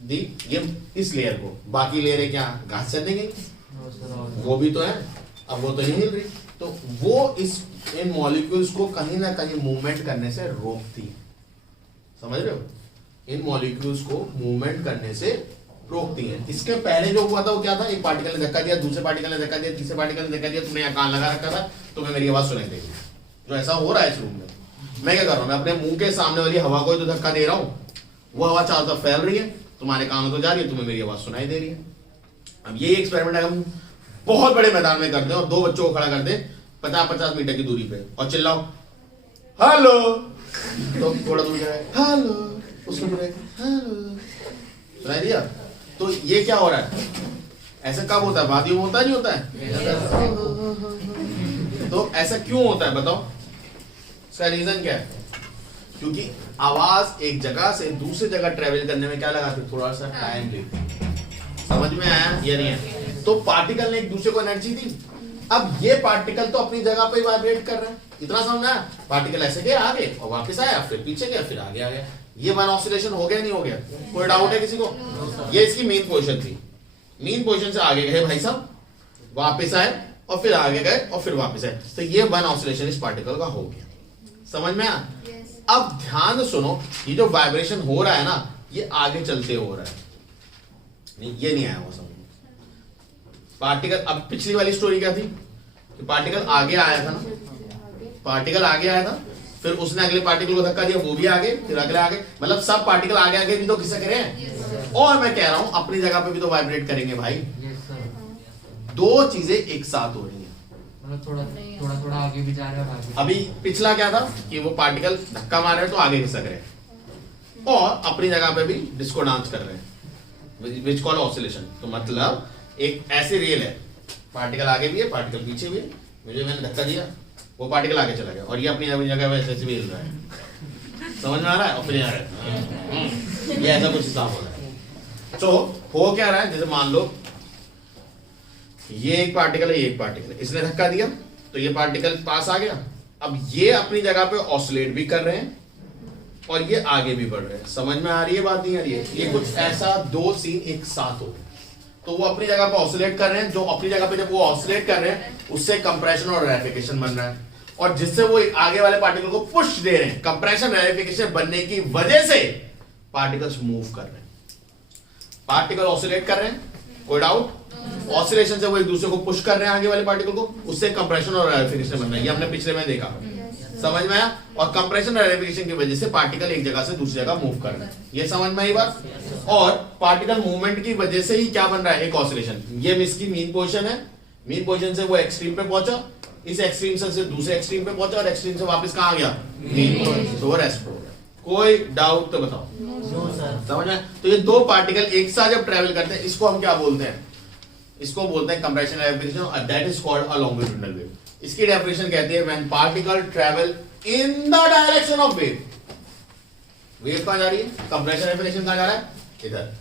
दी? ये इस लेयर को। बाकी लेयर क्या घास चलने गई? वो भी तो है, अब वो तो नहीं हिल रही, तो वो इन मॉलिक्यूल्स को कहीं ना कहीं मूवमेंट करने से रोकती है। समझ रहे हो? इन मॉलिक्यूल्स को मूवमेंट करने से रोकती हैं। इसके पहले जो हुआ था वो क्या था? एक पार्टिकल ने धक्का दिया, दूसरे पार्टिकल ने धक्का दिया, तीसरे पार्टिकल ने धक्का दिया, तुमने यहाँ कान लगा रखा था, तुम्हें मेरी आवाज सुनाई देगी। जो ऐसा हो रहा है इस रूम में, मैं क्या कर रहा हूँ? मैं अपने मुंह के सामने वाली हवा को तो धक्का दे रहा हूँ, वो हवा चारों तरफ फैल रही है, तुम्हारे कानों तो जा रही है, तुम्हें मेरी आवाज सुनाई दे रही है। अब ये एक्सपेरिमेंट अगर हम बहुत बड़े मैदान में करते हैं और 2 बच्चों को खड़ा कर दे 50-50 मीटर की दूरी पे और चिल्लाओ हेलो, तो थोड़ा दूर जाए हेलो, उसमें हेलो, सुनाई दिया? तो ये क्या हो रहा है? ऐसा कब होता है? वादियों में होता नहीं होता है? तो ऐसा क्यों होता है बताओ? इसका रीजन क्या है? क्योंकि आवाज एक जगह से दूसरी जगह ट्रेवल करने में क्या लगाती है? थोड़ा सा टाइम लेती है। समझ में आया या नहीं है? तो पार्टिकल ने एक दूसरे को एनर्जी दी। अब ये पार्टिकल तो अपनी जगह पे वाइब्रेट कर रहा है, इतना समझ में आया? पार्टिकल ऐसे गया आगे और वापस आया, फिर पीछे गया, फिर आगे आ गया। ये वन ऑसिलेशन हो गया नहीं हो गया? कोई डाउट है किसी को? ये इसकी मेन पोजीशन थी। मेन पोजीशन से आगे गए भाई साहब, वापस आए और फिर आगे गए और फिर वापस आए, तो ये वन ऑसिलेशन इस पार्टिकल का हो गया। समझ में आया? अब ध्यान से सुनो, ये जो वाइब्रेशन हो रहा है ना, ये आगे चलते हो रहा है, नहीं ये नहीं आया वो समझ। पार्टिकल, अब पिछली वाली स्टोरी क्या थी कि पार्टिकल आगे आया था ना, पार्टिकल आगे आया था, फिर उसने अगले पार्टिकल को धक्का दिया, वो भी आगे, फिर अगले आगे, मतलब सब पार्टिकल आगे आगे भी तो खिसक रहे हैं। और मैं कह रहा हूं अपनी जगह पे भी तो वाइब्रेट करेंगे भाई। दो चीजें एक साथ हो रही है, मतलब थोड़ा आगे भी जा रहे हैं और आगे। अभी पिछला क्या था कि वो पार्टिकल धक्का मार रहे हैं तो आगे खिसक रहे हैं और अपनी जगह पे भी डिस्को डांस कर रहे हैं, विच कॉल्ड ऑसिलेशन। तो मतलब एक ऐसी रेल है, पार्टिकल आगे भी है, पार्टिकल पीछे भी है, मुझे मैंने धक्का दिया, वो पार्टिकल आगे चला गया और ये अपनी जगह पे ऐसे भी हिल रहा है। समझ में आ रहा है? और फिर आ रहा है, ये ऐसा कुछ हिसाब हो रहा है। तो हो क्या रहा है? जैसे मान लो ये एक पार्टिकल है, ये एक पार्टिकल है, इसने धक्का दिया तो ये पार्टिकल पास आ गया। अब ये अपनी जगह पे ऑसिलेट भी कर रहे हैं और ये आगे भी बढ़ रहे हैं। समझ में आ रही है बात? नहीं आ रही है? ये कुछ ऐसा दो सीन एक साथ हो रहे हैं। तो वो अपनी जगह पे ऑसिलेट कर रहे हैं, जो अपनी जगह पे जब वो ऑसिलेट कर रहे हैं उससे कंप्रेशन और रेरिफिकेशन बन रहा है, और जिससे वो आगे वाले पार्टिकल को पुश दे रहे हैं। कंप्रेशन रेरिफिकेशन बनने की वजह से पार्टिकल्स मूव कर रहे हैं, पार्टिकल ऑसिलेट कर रहे हैं, कोई डाउट? ऑसिलेशन से वो एक दूसरे को पुश कर रहे हैं आगे वाले पार्टिकल को, उससे कंप्रेशन और रेरिफिकेशन बन रहा है। ये हमने पिछले में देखा। समझ में आया? और कंप्रेशन और रेफ्रिजरेशन की वजह से पार्टिकल एक जगह से दूसरी जगह मूव कर रहे हैं, ये समझ में आई बात? और पार्टिकल मूवमेंट की वजह से ही क्या बन रहा है, एक ऑसिलेशन। ये इसकी मीन पोजीशन है, मीन पोजीशन से वो एक्सट्रीम पे पहुंचा, इस एक्सट्रीम से दूसरे एक्सट्रीम पे पहुंचा और एक्सट्रीम से वापस कहां गया, मीन पोजीशन, तो वो रेस्ट हो गया। कोई डाउट तो बताओ? समझ में? तो ये दो पार्टिकल एक साथ जब ट्रेवल करते हैं, इसको हम क्या बोलते हैं? इसको बोलते हैं कंप्रेशन और रेफ्रिजरेशन, और that is called a longitudinal wave. इसकी डेफिनेशन कहती है when particle travel in the direction of wave. Wave कहां जा रही है, कंप्रेशन रेफ्रिजरेशन कहां जा रहा है, इधर।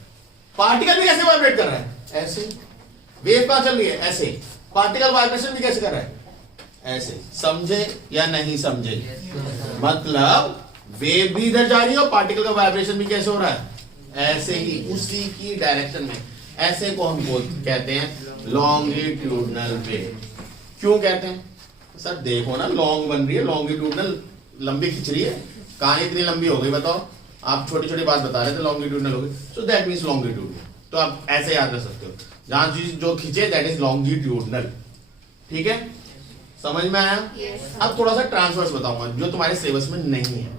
पार्टिकल भी कैसे वाइब्रेट कर रहा है, ऐसे। वेव कहां चल रही है, ऐसे। पार्टिकल वाइब्रेशन भी कैसे कर रहा है, ऐसे। समझे या नहीं समझे? मतलब वेव भी इधर जा रही है और पार्टिकल का वाइब्रेशन भी कैसे हो रहा है, ऐसे ही, उसी की डायरेक्शन में। ऐसे को हम कहते हैं लॉन्गिट्यूडनल वेव। क्यों कहते हैं? सर देखो ना, लॉन्ग बन रही है, लॉन्गिट्यूडनल लंबी खिंच रही है, कहां इतनी लंबी हो गई बताओ? आप छोटी छोटी बात बता रहे थे, लॉन्गिट्यूडनल हो गई, सो दैट मींस लॉन्गिट्यूड। तो आप ऐसे याद रख सकते हो, जहां चीज जो खिंचे दैट इज लॉन्गिट्यूडनल। ठीक है, समझ में आया? अब थोड़ा सा ट्रांसवर्स बताऊंगा जो तुम्हारे सिलेबस में नहीं है,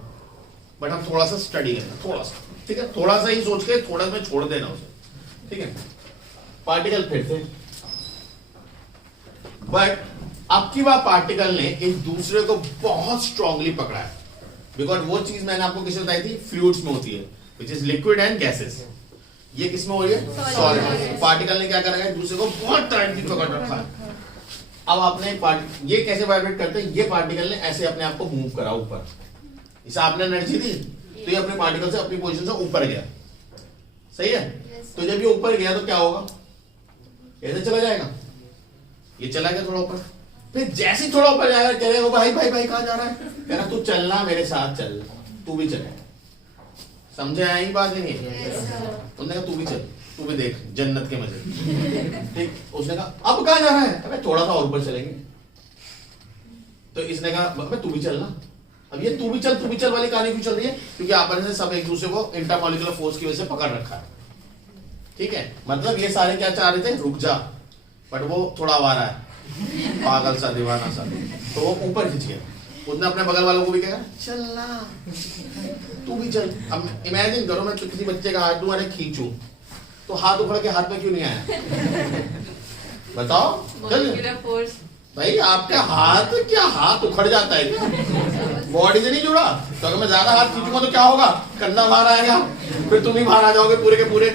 बट हम थोड़ा सा स्टडी करना, थोड़ा सा। ठीक है, थोड़ा सा ही सोच के थोड़ा में छोड़ देना उसे। ठीक है, पार्टिकल फिर से, बट अब की बार पार्टिकल ने एक दूसरे को बहुत स्ट्रांगली पकड़ा है, बिकॉज वो चीज मैंने आपको किसमें बताई थी, फ्लूइड्स में होती है, which is liquid and gases. ये किसमें हो रही है, सॉलिड। पार्टिकल ने क्या करा है, दूसरे को बहुत टाइटली पकड़ रखा है। अब आपने ये कैसे वाइब्रेट करते हैं, ये पार्टिकल ने ऐसे अपने आप को मूव करा ऊपर, इसे आपने एनर्जी दी तो ये अपने पार्टिकल से अपनी पोजीशन से ऊपर गया। सही है? तो जब ये ऊपर गया तो क्या होगा, ऐसे चला जाएगा, ये चला गया थोड़ा ऊपर, फिर जैसे ही थोड़ा ऊपर जाएगा कह रहे भाई भाई भाई कहां जा रहा है, कह रहा तू चलना मेरे साथ, चल तू भी चले। समझे आई बात नहीं? उसने कहा तू भी चल, तू भी देख जन्नत के मजे। ठीक, उसने कहा अब कहां जा रहा है, अबे थोड़ा सा और ऊपर चलेंगे। तो इसने कहा अबे तू भी चलना। अब ये तू भी चल वाली कहानी क्यों चल रही है, क्योंकि आपस में सब एक दूसरे को इंटरमॉलिक्यूलर फोर्स की वजह से पकड़ रखा है। ठीक है, मतलब ये सारे क्या चाह रहे थे, रुक जा, बट वो थोड़ा आवारा है, पागल सा दीवाना सा, तो वो ऊपर खिंच गया। उसने अपने बगल वालों को भी कहा चलना, तू भी चल। अब इमेजिन करो मैं किसी बच्चे का हाथ दूं, अरे खींचूं, तो हाथ उखड़ के हाथ में क्यों नहीं आया, बताओ? मॉलिक्यूलर फोर्स भाई आपका हाथ क्या हाथ उखड़ जाता है क्या, बॉडी से नहीं जुड़ा? तो अगर मैं ज्यादा हाथ खींचूंगा तो क्या होगा, कंधा बाहर आएगा, फिर तुम ही बाहर आ जाओगे पूरे के पूरे।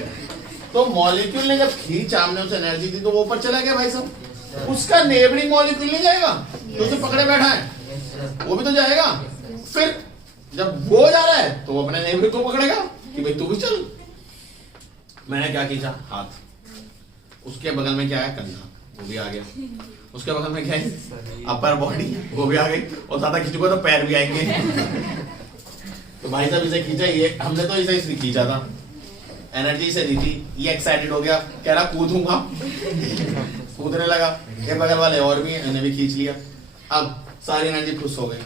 तो मॉलिक्यूल ने जब खींचा, हमने उसे एनर्जी दी, तो वो ऊपर चला गया भाई साहब। उसका नेबरिंग मॉलिक्यूल नहीं जाएगा तो उसे पकड़े बैठा है, वो भी तो जाएगा। फिर जब वो जा रहा है तो वो अपने नेबरिंग को पकड़ेगा कि भाई तू भी चल। मैंने क्या खींचा, हाथ, उसके बगल में क्या है, कंधा, वो भी आ गया। उसके बगल में क्या है, अपर बॉडी, वो भी आ गई, और ज्यादा खींचूंगा तो पैर भी आएंगे। तो भाई साहब इसे खींचा, ये हमने तो इसे इसलिए खींचा था, एनर्जी से दी थी, ये एक्साइटेड हो गया, कह रहा कूदूंगा, कूदने लगा। ये बगल वाले और भी, इन्हें भी खींच लिया। अब सारी एनर्जी खुश हो गई,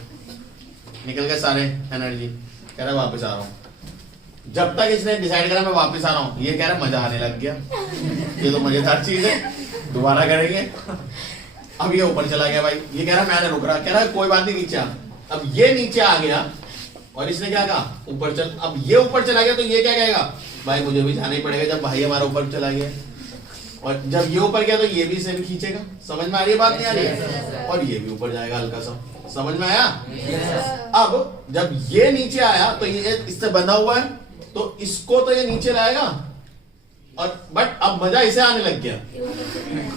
निकल गए सारे एनर्जी, कह रहा वापस आ रहा हूँ। जब तक इसने डिसाइड करा मैं वापस आ रहा हूँ, ये कह रहा मजा आने लग गया, ये तो मजेदार चीज है, दोबारा करेंगे। अब ये ऊपर चला गया भाई, ये कह रहा मैंने रुक रहा, कह रहा कोई बात नहीं नीचे आ। अब ये नीचे आ गया और इसने क्या कहा, ऊपर चल। अब ये ऊपर चला गया तो ये क्या कहेगा, भाई मुझे भी जाना ही पड़ेगा, जब भाई हमारा ऊपर चला गया। और जब ये ऊपर गया तो ये भी इसे भी खींचेगा। समझ में आ रही है बात, नहीं आ रही है? और ये भी ऊपर जाएगा हल्का सा, समझ में आया? अब जब ये नीचे आया तो ये इससे बंधा हुआ है, तो इसको तो ये नीचे लाएगा, और बट अब मजा इसे आने लग गया,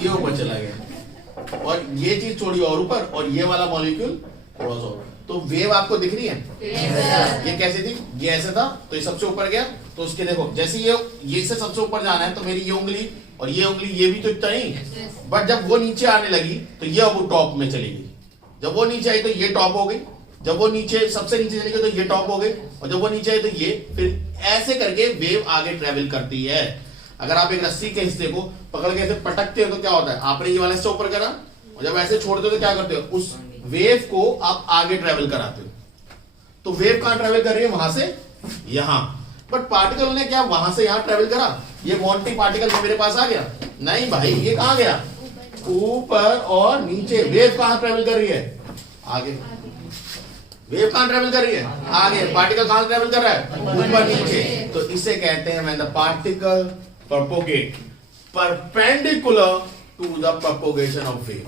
ये ऊपर चला गया, और ये चीज थोड़ी और ऊपर, और ये वाला मॉलिक्यूल थोड़ा सा ऊपर। तो वेव आपको दिख रही है? ये कैसे थी, ये ऐसे था, तो ये सबसे ऊपर गया, तो उसके देखो जैसे ये से सबसे ऊपर जाना है, तो मेरी ये उंगली और ये उंगली, ये भी तो इतना ही, बट जब वो नीचे आने लगी तो ये अब टॉप में चली गई। जब वो नीचे आई तो ये टॉप हो गई, जब वो नीचे सबसे नीचे चली गई तो ये टॉप हो गई, और जब वो नीचे आई तो ये, फिर ऐसे करके वेव आगे ट्रेवल करती है। अगर आप एक रस्सी के हिस्से को पकड़ के ऐसे पटकते हो तो क्या होता है, आपने ये वाला हिस्सा ऊपर करा, और जब ऐसे छोड़ते हो तो क्या करते हो, उस वेव को आप आगे ट्रेवल कराते हो। तो वेव कहां ट्रेवल कर रही है, वहां से यहां, बट पार्टिकल ने क्या वहां से यहां ट्रेवल करा, ये मोटी पार्टिकल मेरे पास आ गया, नहीं भाई ये कहां गया, ऊपर और नीचे। वेव कहां ट्रेवल कर रही है, आगे। वेव कहां ट्रेवल कर रही है? आगे। पार्टिकल कहां ट्रेवल कर रहा है? ऊपर नीचे। तो इसे कहते हैं when the particle propagate perpendicular to the propagation of wave.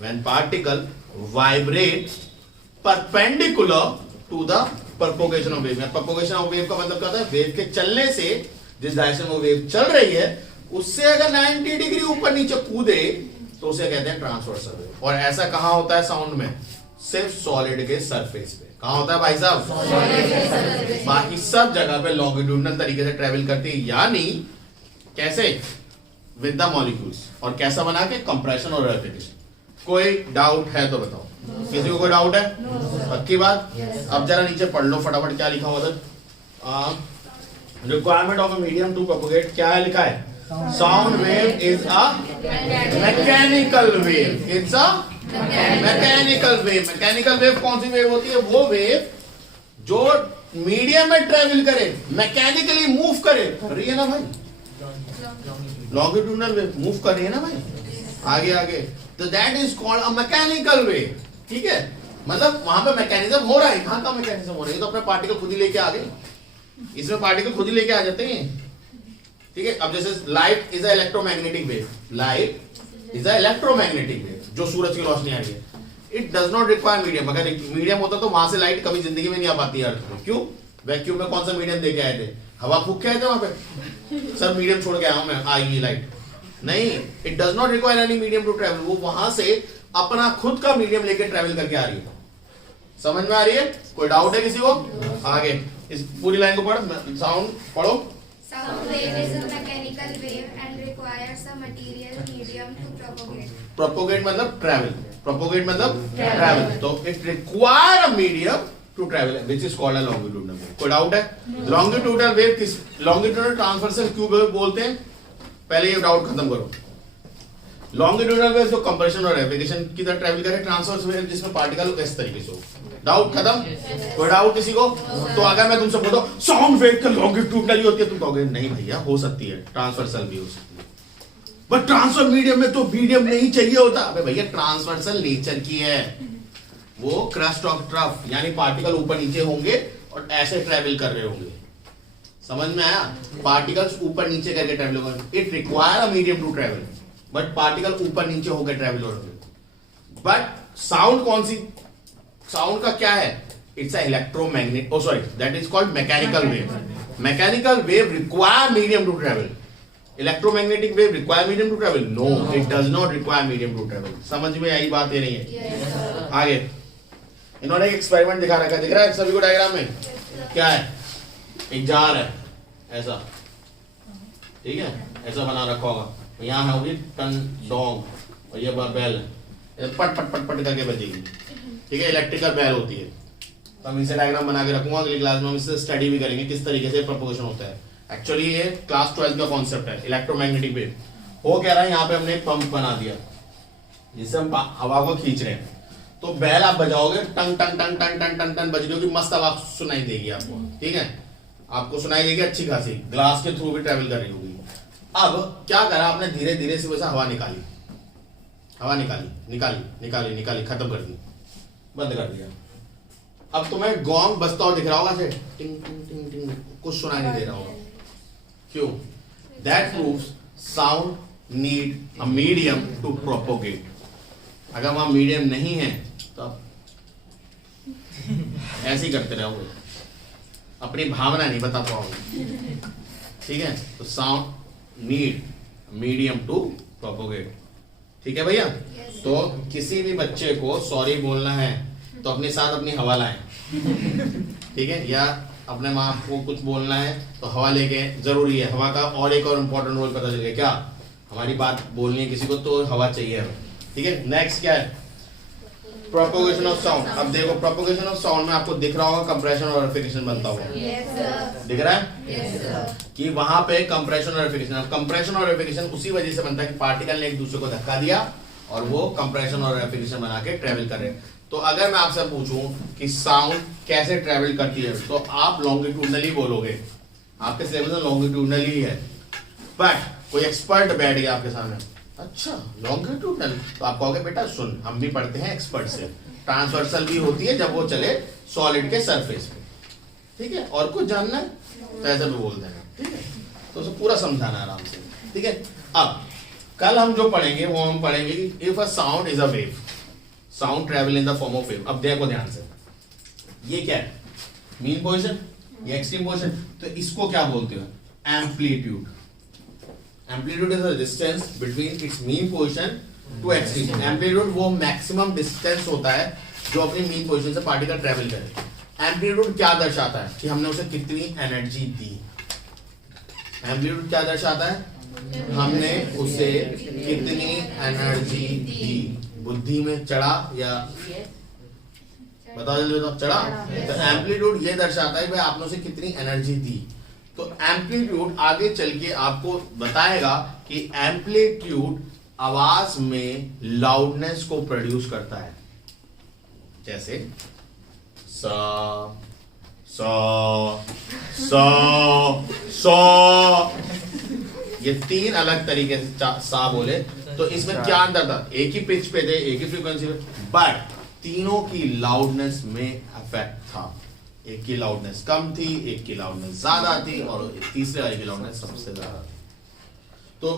When particle vibrate perpendicular to the propagation of wave. Propagation of wave का मतलब क्या होता है? वेव के चलने से, जिस डायरेक्शन में वेव चल रही है उससे अगर 90 डिग्री ऊपर नीचे कूदे तो उसे कहते हैं ट्रांसवर्सल वेव। और ऐसा कहां होता है साउंड में? सिर्फ सॉलिड के सरफेस पे। कहां होता है भाई साहब? बाकी सब जगह पे लॉन्गिट्यूडनल तरीके से ट्रेवल करती है, यानी कैसे? With the molecules. और कैसा बना के? कंप्रेशन और रेपिटेशन। कोई डाउट है तो बताओ। किसी को कोई डाउट है? पक्की बात? अब जरा नीचे पढ़ लो फटाफट क्या लिखा हुआ था। Requirement of a medium to propagate. क्या है लिखा है? Sound wave is a mechanical wave. It's a mechanical wave. Mechanical wave कौन सी वेव होती है? वो वेव जो मीडियम में ट्रेवल करे, मैकेनिकली मूव करे रही है ना भाई? लॉन्गिट्यूडनल वेव मूव कर रही है ना भाई, आगे आगे। तो that is called a mechanical wave. ठीक है, मतलब वहां पे मैकेनिज्म हो रहा है। कहां का मैकेनिज्म हो रहा है? तो अपने पार्टिकल खुद ही लेके आ गए। इसमें पार्टिकल खुद ही लेके आ जाते हैं। ठीक है, अब जैसे light is a electromagnetic wave. Light is a electromagnetic wave, जो सूरज की रोशनी आ रही है। It does not require medium. अगर मीडियम होता तो वहां से लाइट कभी जिंदगी में नहीं आ पाती है अर्थ में। क्यों? वैक्यूम में कौन सा मीडियम देके आए थे? हवा फूक के आए थे वहां पे? सर मीडियम छोड़ के आया हूं मैं, आएगी लाइट नहीं। It does not require any medium to travel. वो वहां से अपना खुद का मीडियम लेके ट्रेवल करके आ रही है। समझ में आ रही है? कोई डाउट है किसी को? आगे इस पूरी लाइन को पढ़, साउंड पढ़ो। Sound wave is a mechanical wave and requires a material medium to propagate. Propagate मतलब ट्रैवल। प्रोपोगेट मतलब ट्रैवल। तो it require a medium to travel which is called a longitudinal wave. कोई doubt है? Longitudinal wave किस, longitudinal transversal क्यों बोलते हैं? पहले ये डाउट खत्म करो। लॉन्गिट्यूडनल वेव जो कंप्रेशन और रेफ्रिजरेशन की तरह ट्रैवल करे, ट्रांसवर्स वेव जिसमें पार्टिकल इस तरीके से हो। डाउट खत्म? कोई डाउट किसी को? तो अगर मैं तुमसे बोलता हूं साउंड वेव का लॉन्गिट्यूडनल ही होती है, तुम कहोगे नहीं भैया हो सकती है, ट्रांसवर्सल भी हो सकती है, बट ट्रांसफर मीडियम में तो मीडियम नहीं चाहिए होता। अबे भैया ट्रांसवर्सल नेचर की है, वो क्रस्ट ऑफ ट्रफ, यानी पार्टिकल ऊपर नीचे होंगे और ऐसे ट्रेवल कर रहे होंगे। समझ में आया? पार्टिकल्स ऊपर नीचे करके ट्रेवल होंगे। It require a medium to travel, but particle ऊपर नीचे होकर ट्रेवल हो रहे हैं। बट साउंड कौन सी, साउंड का क्या है? It's a electromagnet, oh sorry, that is called mechanical wave. Mechanical wave require medium to travel. Electromagnetic wave require medium to travel? No, it does not require medium to travel. समझ में आई बात? ये नहीं है। आगे इन्होंने एक एक्सपेरिमेंट दिखा रखा है, दिख रहा है सभी को डायग्राम में? क्या है? एक जार है ऐसा, ठीक है, ऐसा बना रखा होगा। यहाँ होगी टन डोंग और ये बेल पट पट पट पट करके बजेगी। ठीक है, इलेक्ट्रिकल बेल होती है। तो हम इसे डायग्राम बना के रखूंगा, अगली क्लास में हम इससे स्टडी भी करेंगे किस तरीके से प्रोपोगेशन होता है। एक्चुअली ये क्लास 12 का कॉन्सेप्ट है, इलेक्ट्रोमैग्नेटिक वेव। हो क्या रहा है, यहाँ पे हमने एक पंप बना दिया जिससे हम हवा को खींच रहे हैं। तो बेल आप बजाओगे, टंग टंग टंग टंग टंग टंग टंग बज रही होगी, मस्त आवाज सुनाई देगी आपको। ठीक है, आपको सुनाई देगी अच्छी खासी, ग्लास के थ्रू भी ट्रेवल कर रही होगी। अब क्या करा आपने, धीरे धीरे से वैसा हवा निकाली, हवा निकाली निकाली निकाली निकाली, खत्म कर दी, बंद कर दिया। अब तुम्हें गोंग बजता हुआ दिख रहा होगा, टिंग टिंग टिंग टिंग, कुछ सुनाई नहीं दे रहा होगा। क्यों? That proves sound need a medium to propagate. अगर वहां मीडियम नहीं है तो आप ऐसे ही करते रहोगे, अपनी भावना नहीं बता पाओगे। ठीक है, तो sound need medium to propagate. ठीक है भैया? Yes. तो किसी भी बच्चे को सॉरी बोलना है तो अपने साथ अपनी हवा लाएं। ठीक है, या अपने माँ को कुछ बोलना है तो हवा लेके, जरूरी है हवा का। और एक और इम्पोर्टेंट रोल पता चल गया, क्या? हमारी बात बोलनी है किसी को तो हवा चाहिए हमें। ठीक है, नेक्स्ट क्या है? Propagation of sound. अब देखो प्रोपोगेशन ऑफ साउंड में आपको दिख रहा होगा कंप्रेशन और रेफ्रिजरेशन बनता हुआ। Yes, sir. दिख रहा है? Yes, sir. कि वहां पे कंप्रेशन और रेफ्रिजरेशन। कंप्रेशन और रेफ्रिजरेशन उसी वजह से बनता है कि पार्टिकल ने एक दूसरे को धक्का दिया और वो कंप्रेशन और रेफ्रिजरेशन बना के ट्रेवल कर रहे हैं। तो अगर मैं आपसे पूछूं कि साउंड कैसे ट्रेवल करती है तो आप लॉन्गिट्यूडनली बोलोगे, आपके सिलेबस में लॉन्गिट्यूडनली ही है। बट कोई एक्सपर्ट बैठ गया आपके सामने, अच्छा लॉन्गिट्यूडनल, तो आप कहोगे बेटा सुन, हम भी पढ़ते हैं एक्सपर्ट से, ट्रांसवर्सल भी होती है जब वो चले सॉलिड के सरफेस पे, ठीक है। और कुछ जानना है तो ऐसे भी बोल देना, ठीक है। तो उसे पूरा समझाना आराम से, ठीक है। अब कल हम जो पढ़ेंगे वो हम पढ़ेंगे कि if a sound is a wave, sound travel in the form of wave. अब देखो ध्यान से, ये क्या है, मीन पोजीशन, ये एक्सट्रीम पोजीशन, तो इसको क्या बोलते हो, amplitude. Amplitude is the distance between its mean position to extreme. Amplitude वो मैक्सिमम डिस्टेंस होता है जो अपनी मीन पोजीशन से पार्टिकल ट्रेवल करे। एम्पलीट्यूड क्या दर्शाता है कि हमने उसे कितनी एनर्जी दी। एम्पलीट्यूड क्या दर्शाता है, हमने उसे कितनी एनर्जी दी। बुद्धि में चढ़ा या बताओ जल्दी, बताओ, चढ़ा। तो एम्पलीट्यूड ये दर्शाता है भाई आपने उसे कितनी एनर्जी दी। तो एम्पलीट्यूड आगे चल के आपको बताएगा कि एम्पलीट्यूड आवाज में लाउडनेस को प्रोड्यूस करता है। जैसे सा सा सा सा, ये तीन अलग तरीके से सा बोले तो इसमें क्या अंतर था, एक ही पिच पे थे, एक ही फ्रीक्वेंसी पे, बट तीनों की लाउडनेस में इफेक्ट था। एक की लाउडनेस कम थी, एक की लाउडनेस ज्यादा थी, और तीसरे वाले की लाउडनेस सबसे ज्यादा थी। तो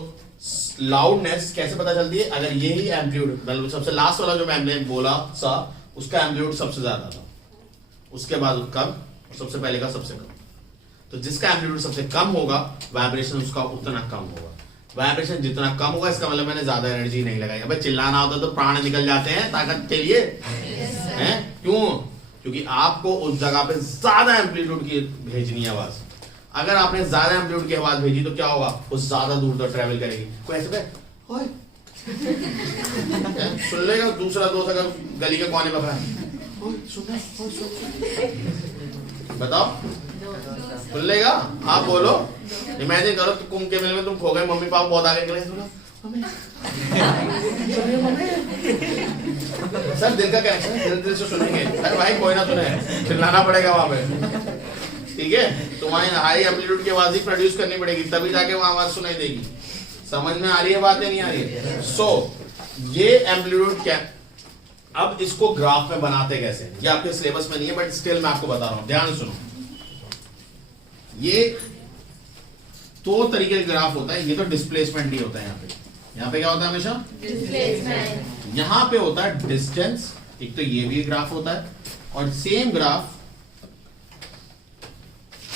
लाउडनेस कैसे पता चलती है, अगर यही एम्पलीट्यूड, मतलब सबसे लास्ट वाला जो मैंने बोला सा, उसका एम्पलीट्यूड सबसे ज्यादा था, उसके बाद कम, सबसे पहले का सबसे कम। तो जिसका एम्पलीट्यूड सबसे कम होगा वाइब्रेशन उसका उतना कम होगा। वाइब्रेशन जितना कम होगा इसका मतलब मैंने ज्यादा एनर्जी नहीं लगाई। अब चिल्लाना होता तो प्राण निकल जाते हैं ताकत के लिए, हैं? क्यों? क्योंकि आपको उस जगह पे ज्यादा एम्पलीट्यूड की भेजनी है आवाज। अगर आपने ज्यादा एम्पलीट्यूड की आवाज भेजी तो क्या होगा, वो ज्यादा दूर तक ट्रेवल करेगी। कोई ऐसे पे ओए सुन लेगा, दूसरा दोस्त अगर गली के कोने में खड़ा है, ओए सुन, बताओ सुन लेगा? आप बोलो, इमेजिन करो तो कुंभ के मेले में तुम खो गए, मम्मी पापा बहुत आगे निकले, सर दिल का कनेक्शन है, दिल से सुनेंगे। अरे भाई कोई ना सुने, चिल्लाना पड़ेगा वहां पे, ठीक है। तुम्हारी हाई एम्पलीट्यूड की आवाज ही प्रोड्यूस करनी पड़ेगी, तभी जाके वहां आवाज सुनाई देगी। समझ में आ रही है बात, नहीं आ रही है? सो ये एम्पलीट्यूड क्या, अब इसको ग्राफ में बनाते कैसे, ये आपके सिलेबस में नहीं है बट स्टिल मैं आपको बता रहा हूं, ध्यान सुनो। ये दो तरीके का ग्राफ होता है, ये तो डिस्प्लेसमेंट ही होता है। यहाँ पे क्या होता है हमेशा, डिस्प्लेसमेंट। यहाँ पे होता है डिस्टेंस, एक तो ये भी ग्राफ होता है, और सेम ग्राफ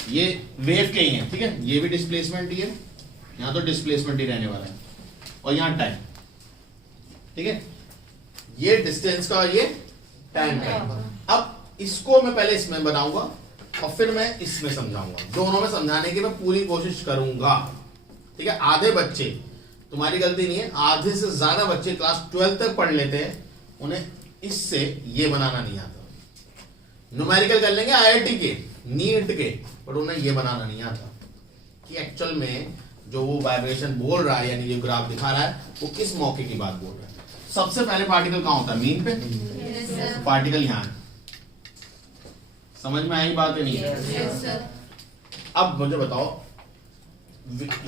ये वेव के ही है, ठीक है। ये भी डिस्प्लेसमेंट ही है, यहाँ तो डिस्प्लेसमेंट ही रहने वाला है, और यहाँ टाइम, ठीक है। ये डिस्टेंस का और ये टाइम का। अब इसको मैं पहले इसमें बनाऊंगा और फिर मैं इसमें समझाऊंगा, दोनों में समझाने की मैं पूरी कोशिश करूंगा, ठीक है। आधे बच्चे, तुम्हारी गलती नहीं है, आधे से ज्यादा बच्चे क्लास 12 तक पढ़ लेते हैं, उन्हें इससे ये बनाना नहीं आता। न्यूमेरिकल कर लेंगे IIT के, नीट के, पर उन्हें ये बनाना नहीं आता कि एक्चुअल में जो वो वाइब्रेशन बोल रहा है, यानी जो ग्राफ दिखा रहा है, वो किस मौके की बात बोल रहा है। सबसे पहले पार्टिकल कहां होता है, मीन पे। पार्टिकल यहां, समझ में आई बात है नहीं? अब मुझे बताओ,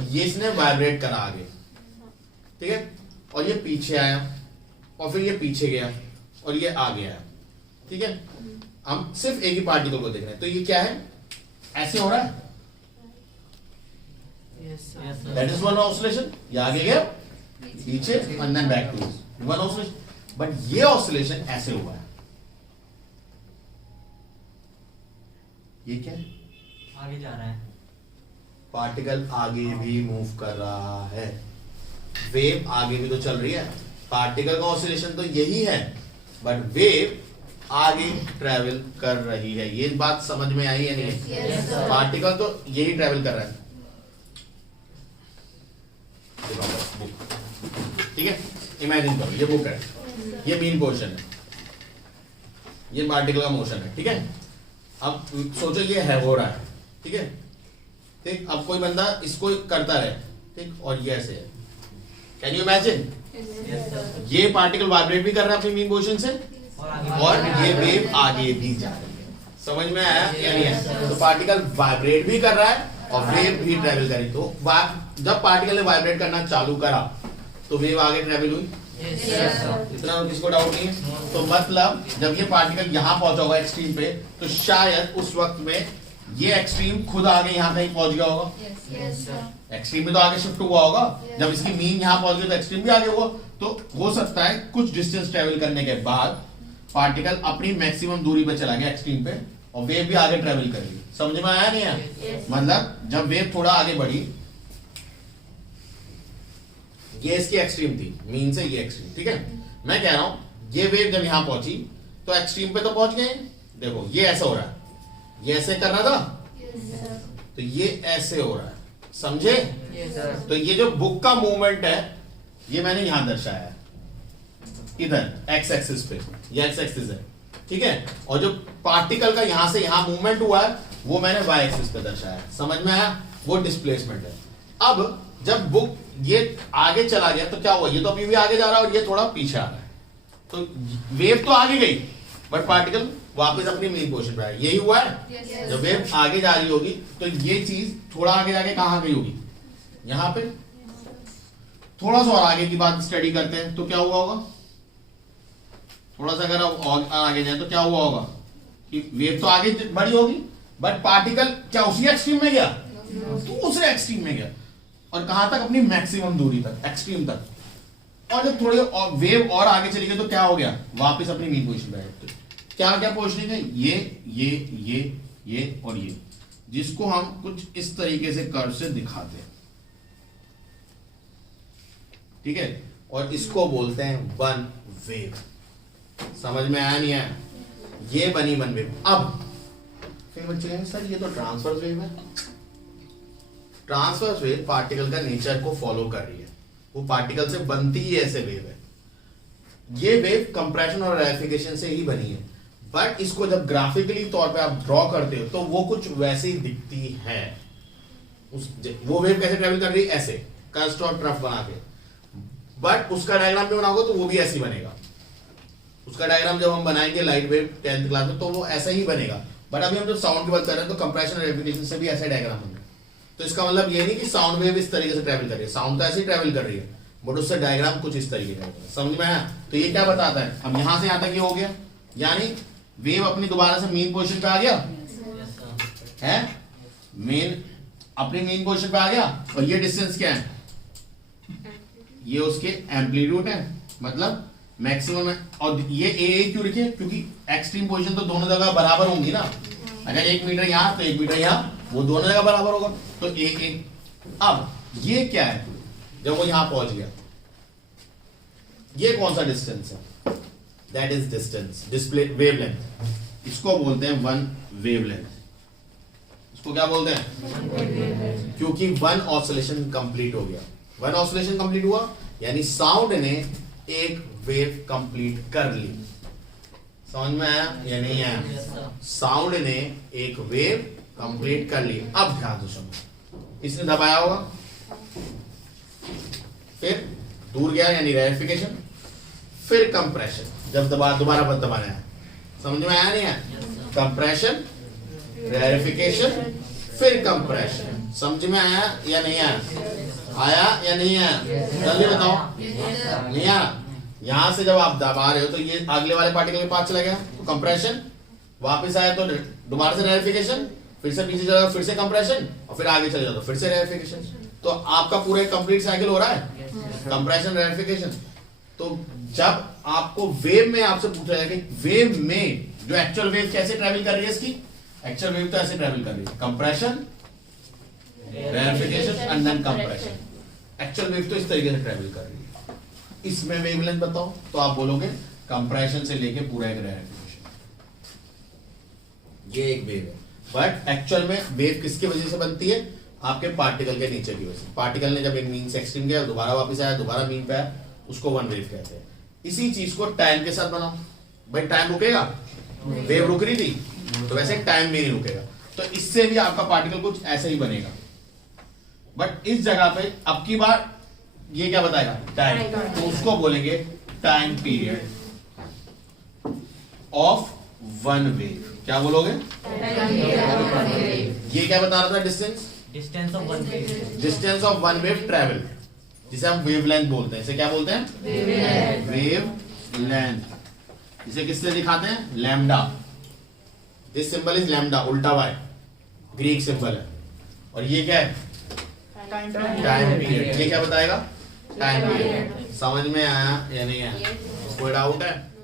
ये इसने वाइब्रेट करा आगे, ठीक है, और ये पीछे आया, और फिर ये पीछे गया, और ये आगे आया, ठीक है। हम सिर्फ एक ही पार्टिकल को देख रहे हैं, तो ये क्या है, ऐसे हो रहा है, दैट इज वन ऑसिलेशन। ये आगे गया, पीछे, and then back to one oscillation. But ये ऑसिलेशन ऐसे हुआ है, ये क्या है, आगे जा रहा है, पार्टिकल आगे भी मूव कर रहा है, वेव आगे भी तो चल रही है। पार्टिकल का ऑसिलेशन तो यही है, बट वेव आगे ट्रेवल कर रही है। ये बात समझ में आई है नहीं? पार्टिकल तो यही ट्रेवल कर रहा है, ठीक है। इमेजिन करो, ये बुक है, ये मीन पोर्शन है, ये पार्टिकल का मोशन है, ठीक है। अब सोचो ये है, हो रहा है, ठीक है, ठीक। अब कोई बंदा इसको करता रहे, ठीक, और ये ऐसे है, कैन यू इमेजिन? ये पार्टिकल वाइब्रेट भी कर रहा है अपनी मीन पोजीशन से, और ये वेव आगे भी जा रही है। समझ में आया या नहीं है? तो पार्टिकल वाइब्रेट भी कर रहा है और वेव भी ट्रेवल कर रही। तो जब पार्टिकल ने वाइब्रेट करना चालू करा तो वेव आगे ट्रेवल हुई, इतना किसको डाउट नहीं है? तो मतलब जब ये पार्टिकल यहाँ पहुंचा होगा एक्सट्रीम पे, तो शायद उस वक्त में ये एक्सट्रीम खुद आगे यहाँ कहीं पहुंच गया होगा। Yes, sir. एक्सट्रीम में तो आगे शिफ्ट हुआ होगा, जब इसकी मीन यहाँ पहुंच गई तो एक्सट्रीम भी आगे हुआ। तो हो सकता है कुछ डिस्टेंस ट्रेवल करने के बाद पार्टिकल अपनी मैक्सिमम दूरी पे चला गया एक्सट्रीम पे, और वेव भी आगे ट्रेवल कर ली। समझ में आया नहीं आया? मतलब जब वेव थोड़ा आगे बढ़ी, ये इसकी एक्सट्रीम थी, मीन से ये एक्सट्रीम, ठीक है। मैं कह रहा हूं ये वेव जब यहां पहुंची तो एक्सट्रीम पे तो पहुंच गए। देखो ये ऐसा हो रहा है, ये ऐसे कर रहा था, तो ये ऐसे हो रहा है, समझे? तो ये जो बुक का मूवमेंट है ये मैंने यहां दर्शाया है, इधर एक्स एक्सिस पे, ये एक्स एक्सिस है, ठीक है। और जो पार्टिकल का यहां से यहां मूवमेंट हुआ है वो मैंने वाई एक्सिस पे दर्शाया है। समझ में आया? वो डिस्प्लेसमेंट है। अब जब बुक ये आगे चला गया तो क्या हुआ, ये तो अभी भी आगे जा रहा है और ये थोड़ा पीछे आ रहा है, तो वेव तो आगे गई बट पार्टिकल वापस अपनी मेन पोजीशन पे आया। यही हुआ है। जब वेव आगे जा रही होगी तो ये चीज थोड़ा आगे जाके कहां गई होगी, यहां पे। थोड़ा सा और आगे की बात स्टडी करते हैं तो क्या हुआ होगा, थोड़ा सा अगर और आगे जाए तो क्या हुआ होगा कि वेव तो आगे बढ़ी होगी बट पार्टिकल क्या उसी एक्सट्रीम में गया, दूसरे एक्सट्रीम में गया, और कहां तक, अपनी मैक्सिमम दूरी तक, एक्सट्रीम तक। और जब थोड़े और वेव और आगे चली गई तो क्या हो गया, वापस अपनी मीन पोजीशन पे आए। क्या क्या पोजीशन है, ये और ये, जिसको हम कुछ इस तरीके से कर्व से दिखाते हैं, ठीक है। और इसको बोलते हैं वन वेव। समझ में आया नहीं आया? ये बनी वन वेव। अब फिर बच्चे कहेंगे सर ये तो ट्रांसवर्स वेव है। ट्रांसवर्स वेव पार्टिकल का नेचर को फॉलो कर रही है, वो पार्टिकल से बनती ही ऐसे वेव है। ये वेव कंप्रेशन और रेरिफिकेशन से ही बनी है, बट इसको जब ग्राफिकली तौर पे आप ड्रॉ करते हो तो वो कुछ वैसे ही दिखती है। वो वेव कैसे ट्रेवल कर रही है, ऐसे कर्स्ट और ट्रफ बना के, बट उसका डायग्राम भी बनाओगे तो वो भी ऐसे ही बनेगा। उसका डायग्राम जब हम बनाएंगे लाइट वेव 10th क्लास में तो वो ऐसा ही बनेगा। बट अभी हम जब साउंड की बात कर रहे हैं तो कंप्रेशन और रेरिफिकेशन से भी ऐसा डायग्राम होंगे। तो इसका मतलब ये नहीं कि साउंड वेव इस तरीके से ट्रेवल कर रही है, साउंड तो ऐसे ही ट्रेवल कर रही है बट उससे डायग्राम कुछ इस तरीके का है। समझ में आया? तो ये क्या बताता है, अब यहां से यहां तक ये हो गया, यानी वेव अपनी दोबारा से मेन पोजीशन पे आ गया है, मेन अपनी मेन पोजीशन पे आ गया। और ये डिस्टेंस क्या है, ये उसके एम्पलीट्यूड है, मतलब मैक्सिमम है। और ये ए क्यों लिखे, क्योंकि एक्सट्रीम पोजीशन तो दोनों जगह बराबर होंगी ना। अगर 1 मीटर यहां तो 1 मीटर यहां, वो दोनों जगह बराबर होगा, तो ए। अब ये क्या है, जब वो यहां पहुंच गया, ये कौन सा डिस्टेंस है, that is distance, display wavelength. इसको बोलते हैं वन वेवलेंथ। इसको क्या बोलते हैं, क्योंकि वन ऑसिलेशन कंप्लीट हो गया। वन ऑसिलेशन कंप्लीट हुआ यानी साउंड ने एक वेव कंप्लीट कर ली। समझ में आया या नहीं आया? साउंड ने एक वेव कंप्लीट कर ली। अब ध्यान से सुनो, इसने दबाया होगा, फिर दूर गया यानी रेरिफिकेशन, फिर कंप्रेशन, जब दोबारा मत दबाना है। समझ में आया नहीं आया? कंप्रेशन, रेरिफिकेशन, फिर कंप्रेशन। समझ में आया या नहीं आया? आया या नहीं आया? जल्दी बताओ। नहीं आया? यहां से जब आप दबा रहे हो तो ये अगले वाले पार्टिकल के पास चला गया तो कंप्रेशन, वापस आया तो दोबारा से रेरिफिकेशन, फिर से पीछे चला फिर से कंप्रेशन, और फिर आगे चले जाओ तो फिर से रेरिफिकेशन। तो आपका पूरा कंप्लीट साइकिल हो रहा है, कंप्रेशन रेरिफिकेशन। तो जब आपको वेव में आपसे पूछा जाए कि वेव में जो एक्चुअल वेव कैसे ट्रेवल कर रही है, इसकी एक्चुअल वेव तो ऐसे ट्रेवल कर रही है, compression, rarefaction and then compression. Actual wave तो इस तरीके से ट्रेवल कर रही है। इसमें वेवलेंथ बताओ तो आप बोलोगे कंप्रेशन से लेके पूरा एक रेरिफिकेशन, ये एक वेव है। बट एक्चुअल में वेव किसकी वजह से बनती है, आपके पार्टिकल के नीचे की वजह से। पार्टिकल ने जब एक मीन से एक्सट्रीम गया, दोबारा वापस आया, दोबारा मीन पे आया, उसको वन वेव कहते हैं। इसी चीज को टाइम के साथ बनाओ। भाई टाइम रुकेगा, वेव रुक रही थी तो वैसे टाइम भी नहीं रुकेगा। तो इससे भी आपका पार्टिकल कुछ ऐसे ही बनेगा। बट इस जगह पे अब की बार ये क्या बताएगा, टाइम, तो उसको बोलेंगे time period of one wave. क्या बोलोगे? ये क्या बता रहा था, distance, distance of one wave, distance of one wave travel, जिसे हम वेवलेंथ बोलते हैं। इसे क्या बोलते हैं? वेवलेंथ। इसे किससे दिखाते हैं? Lambda. This symbol is lambda, उल्टा वाई, ग्रीक सिंबल है। और ये क्या है? Time period. ये क्या बताएगा? Time period. समझ में आया या नहीं आया? कोई डाउट है?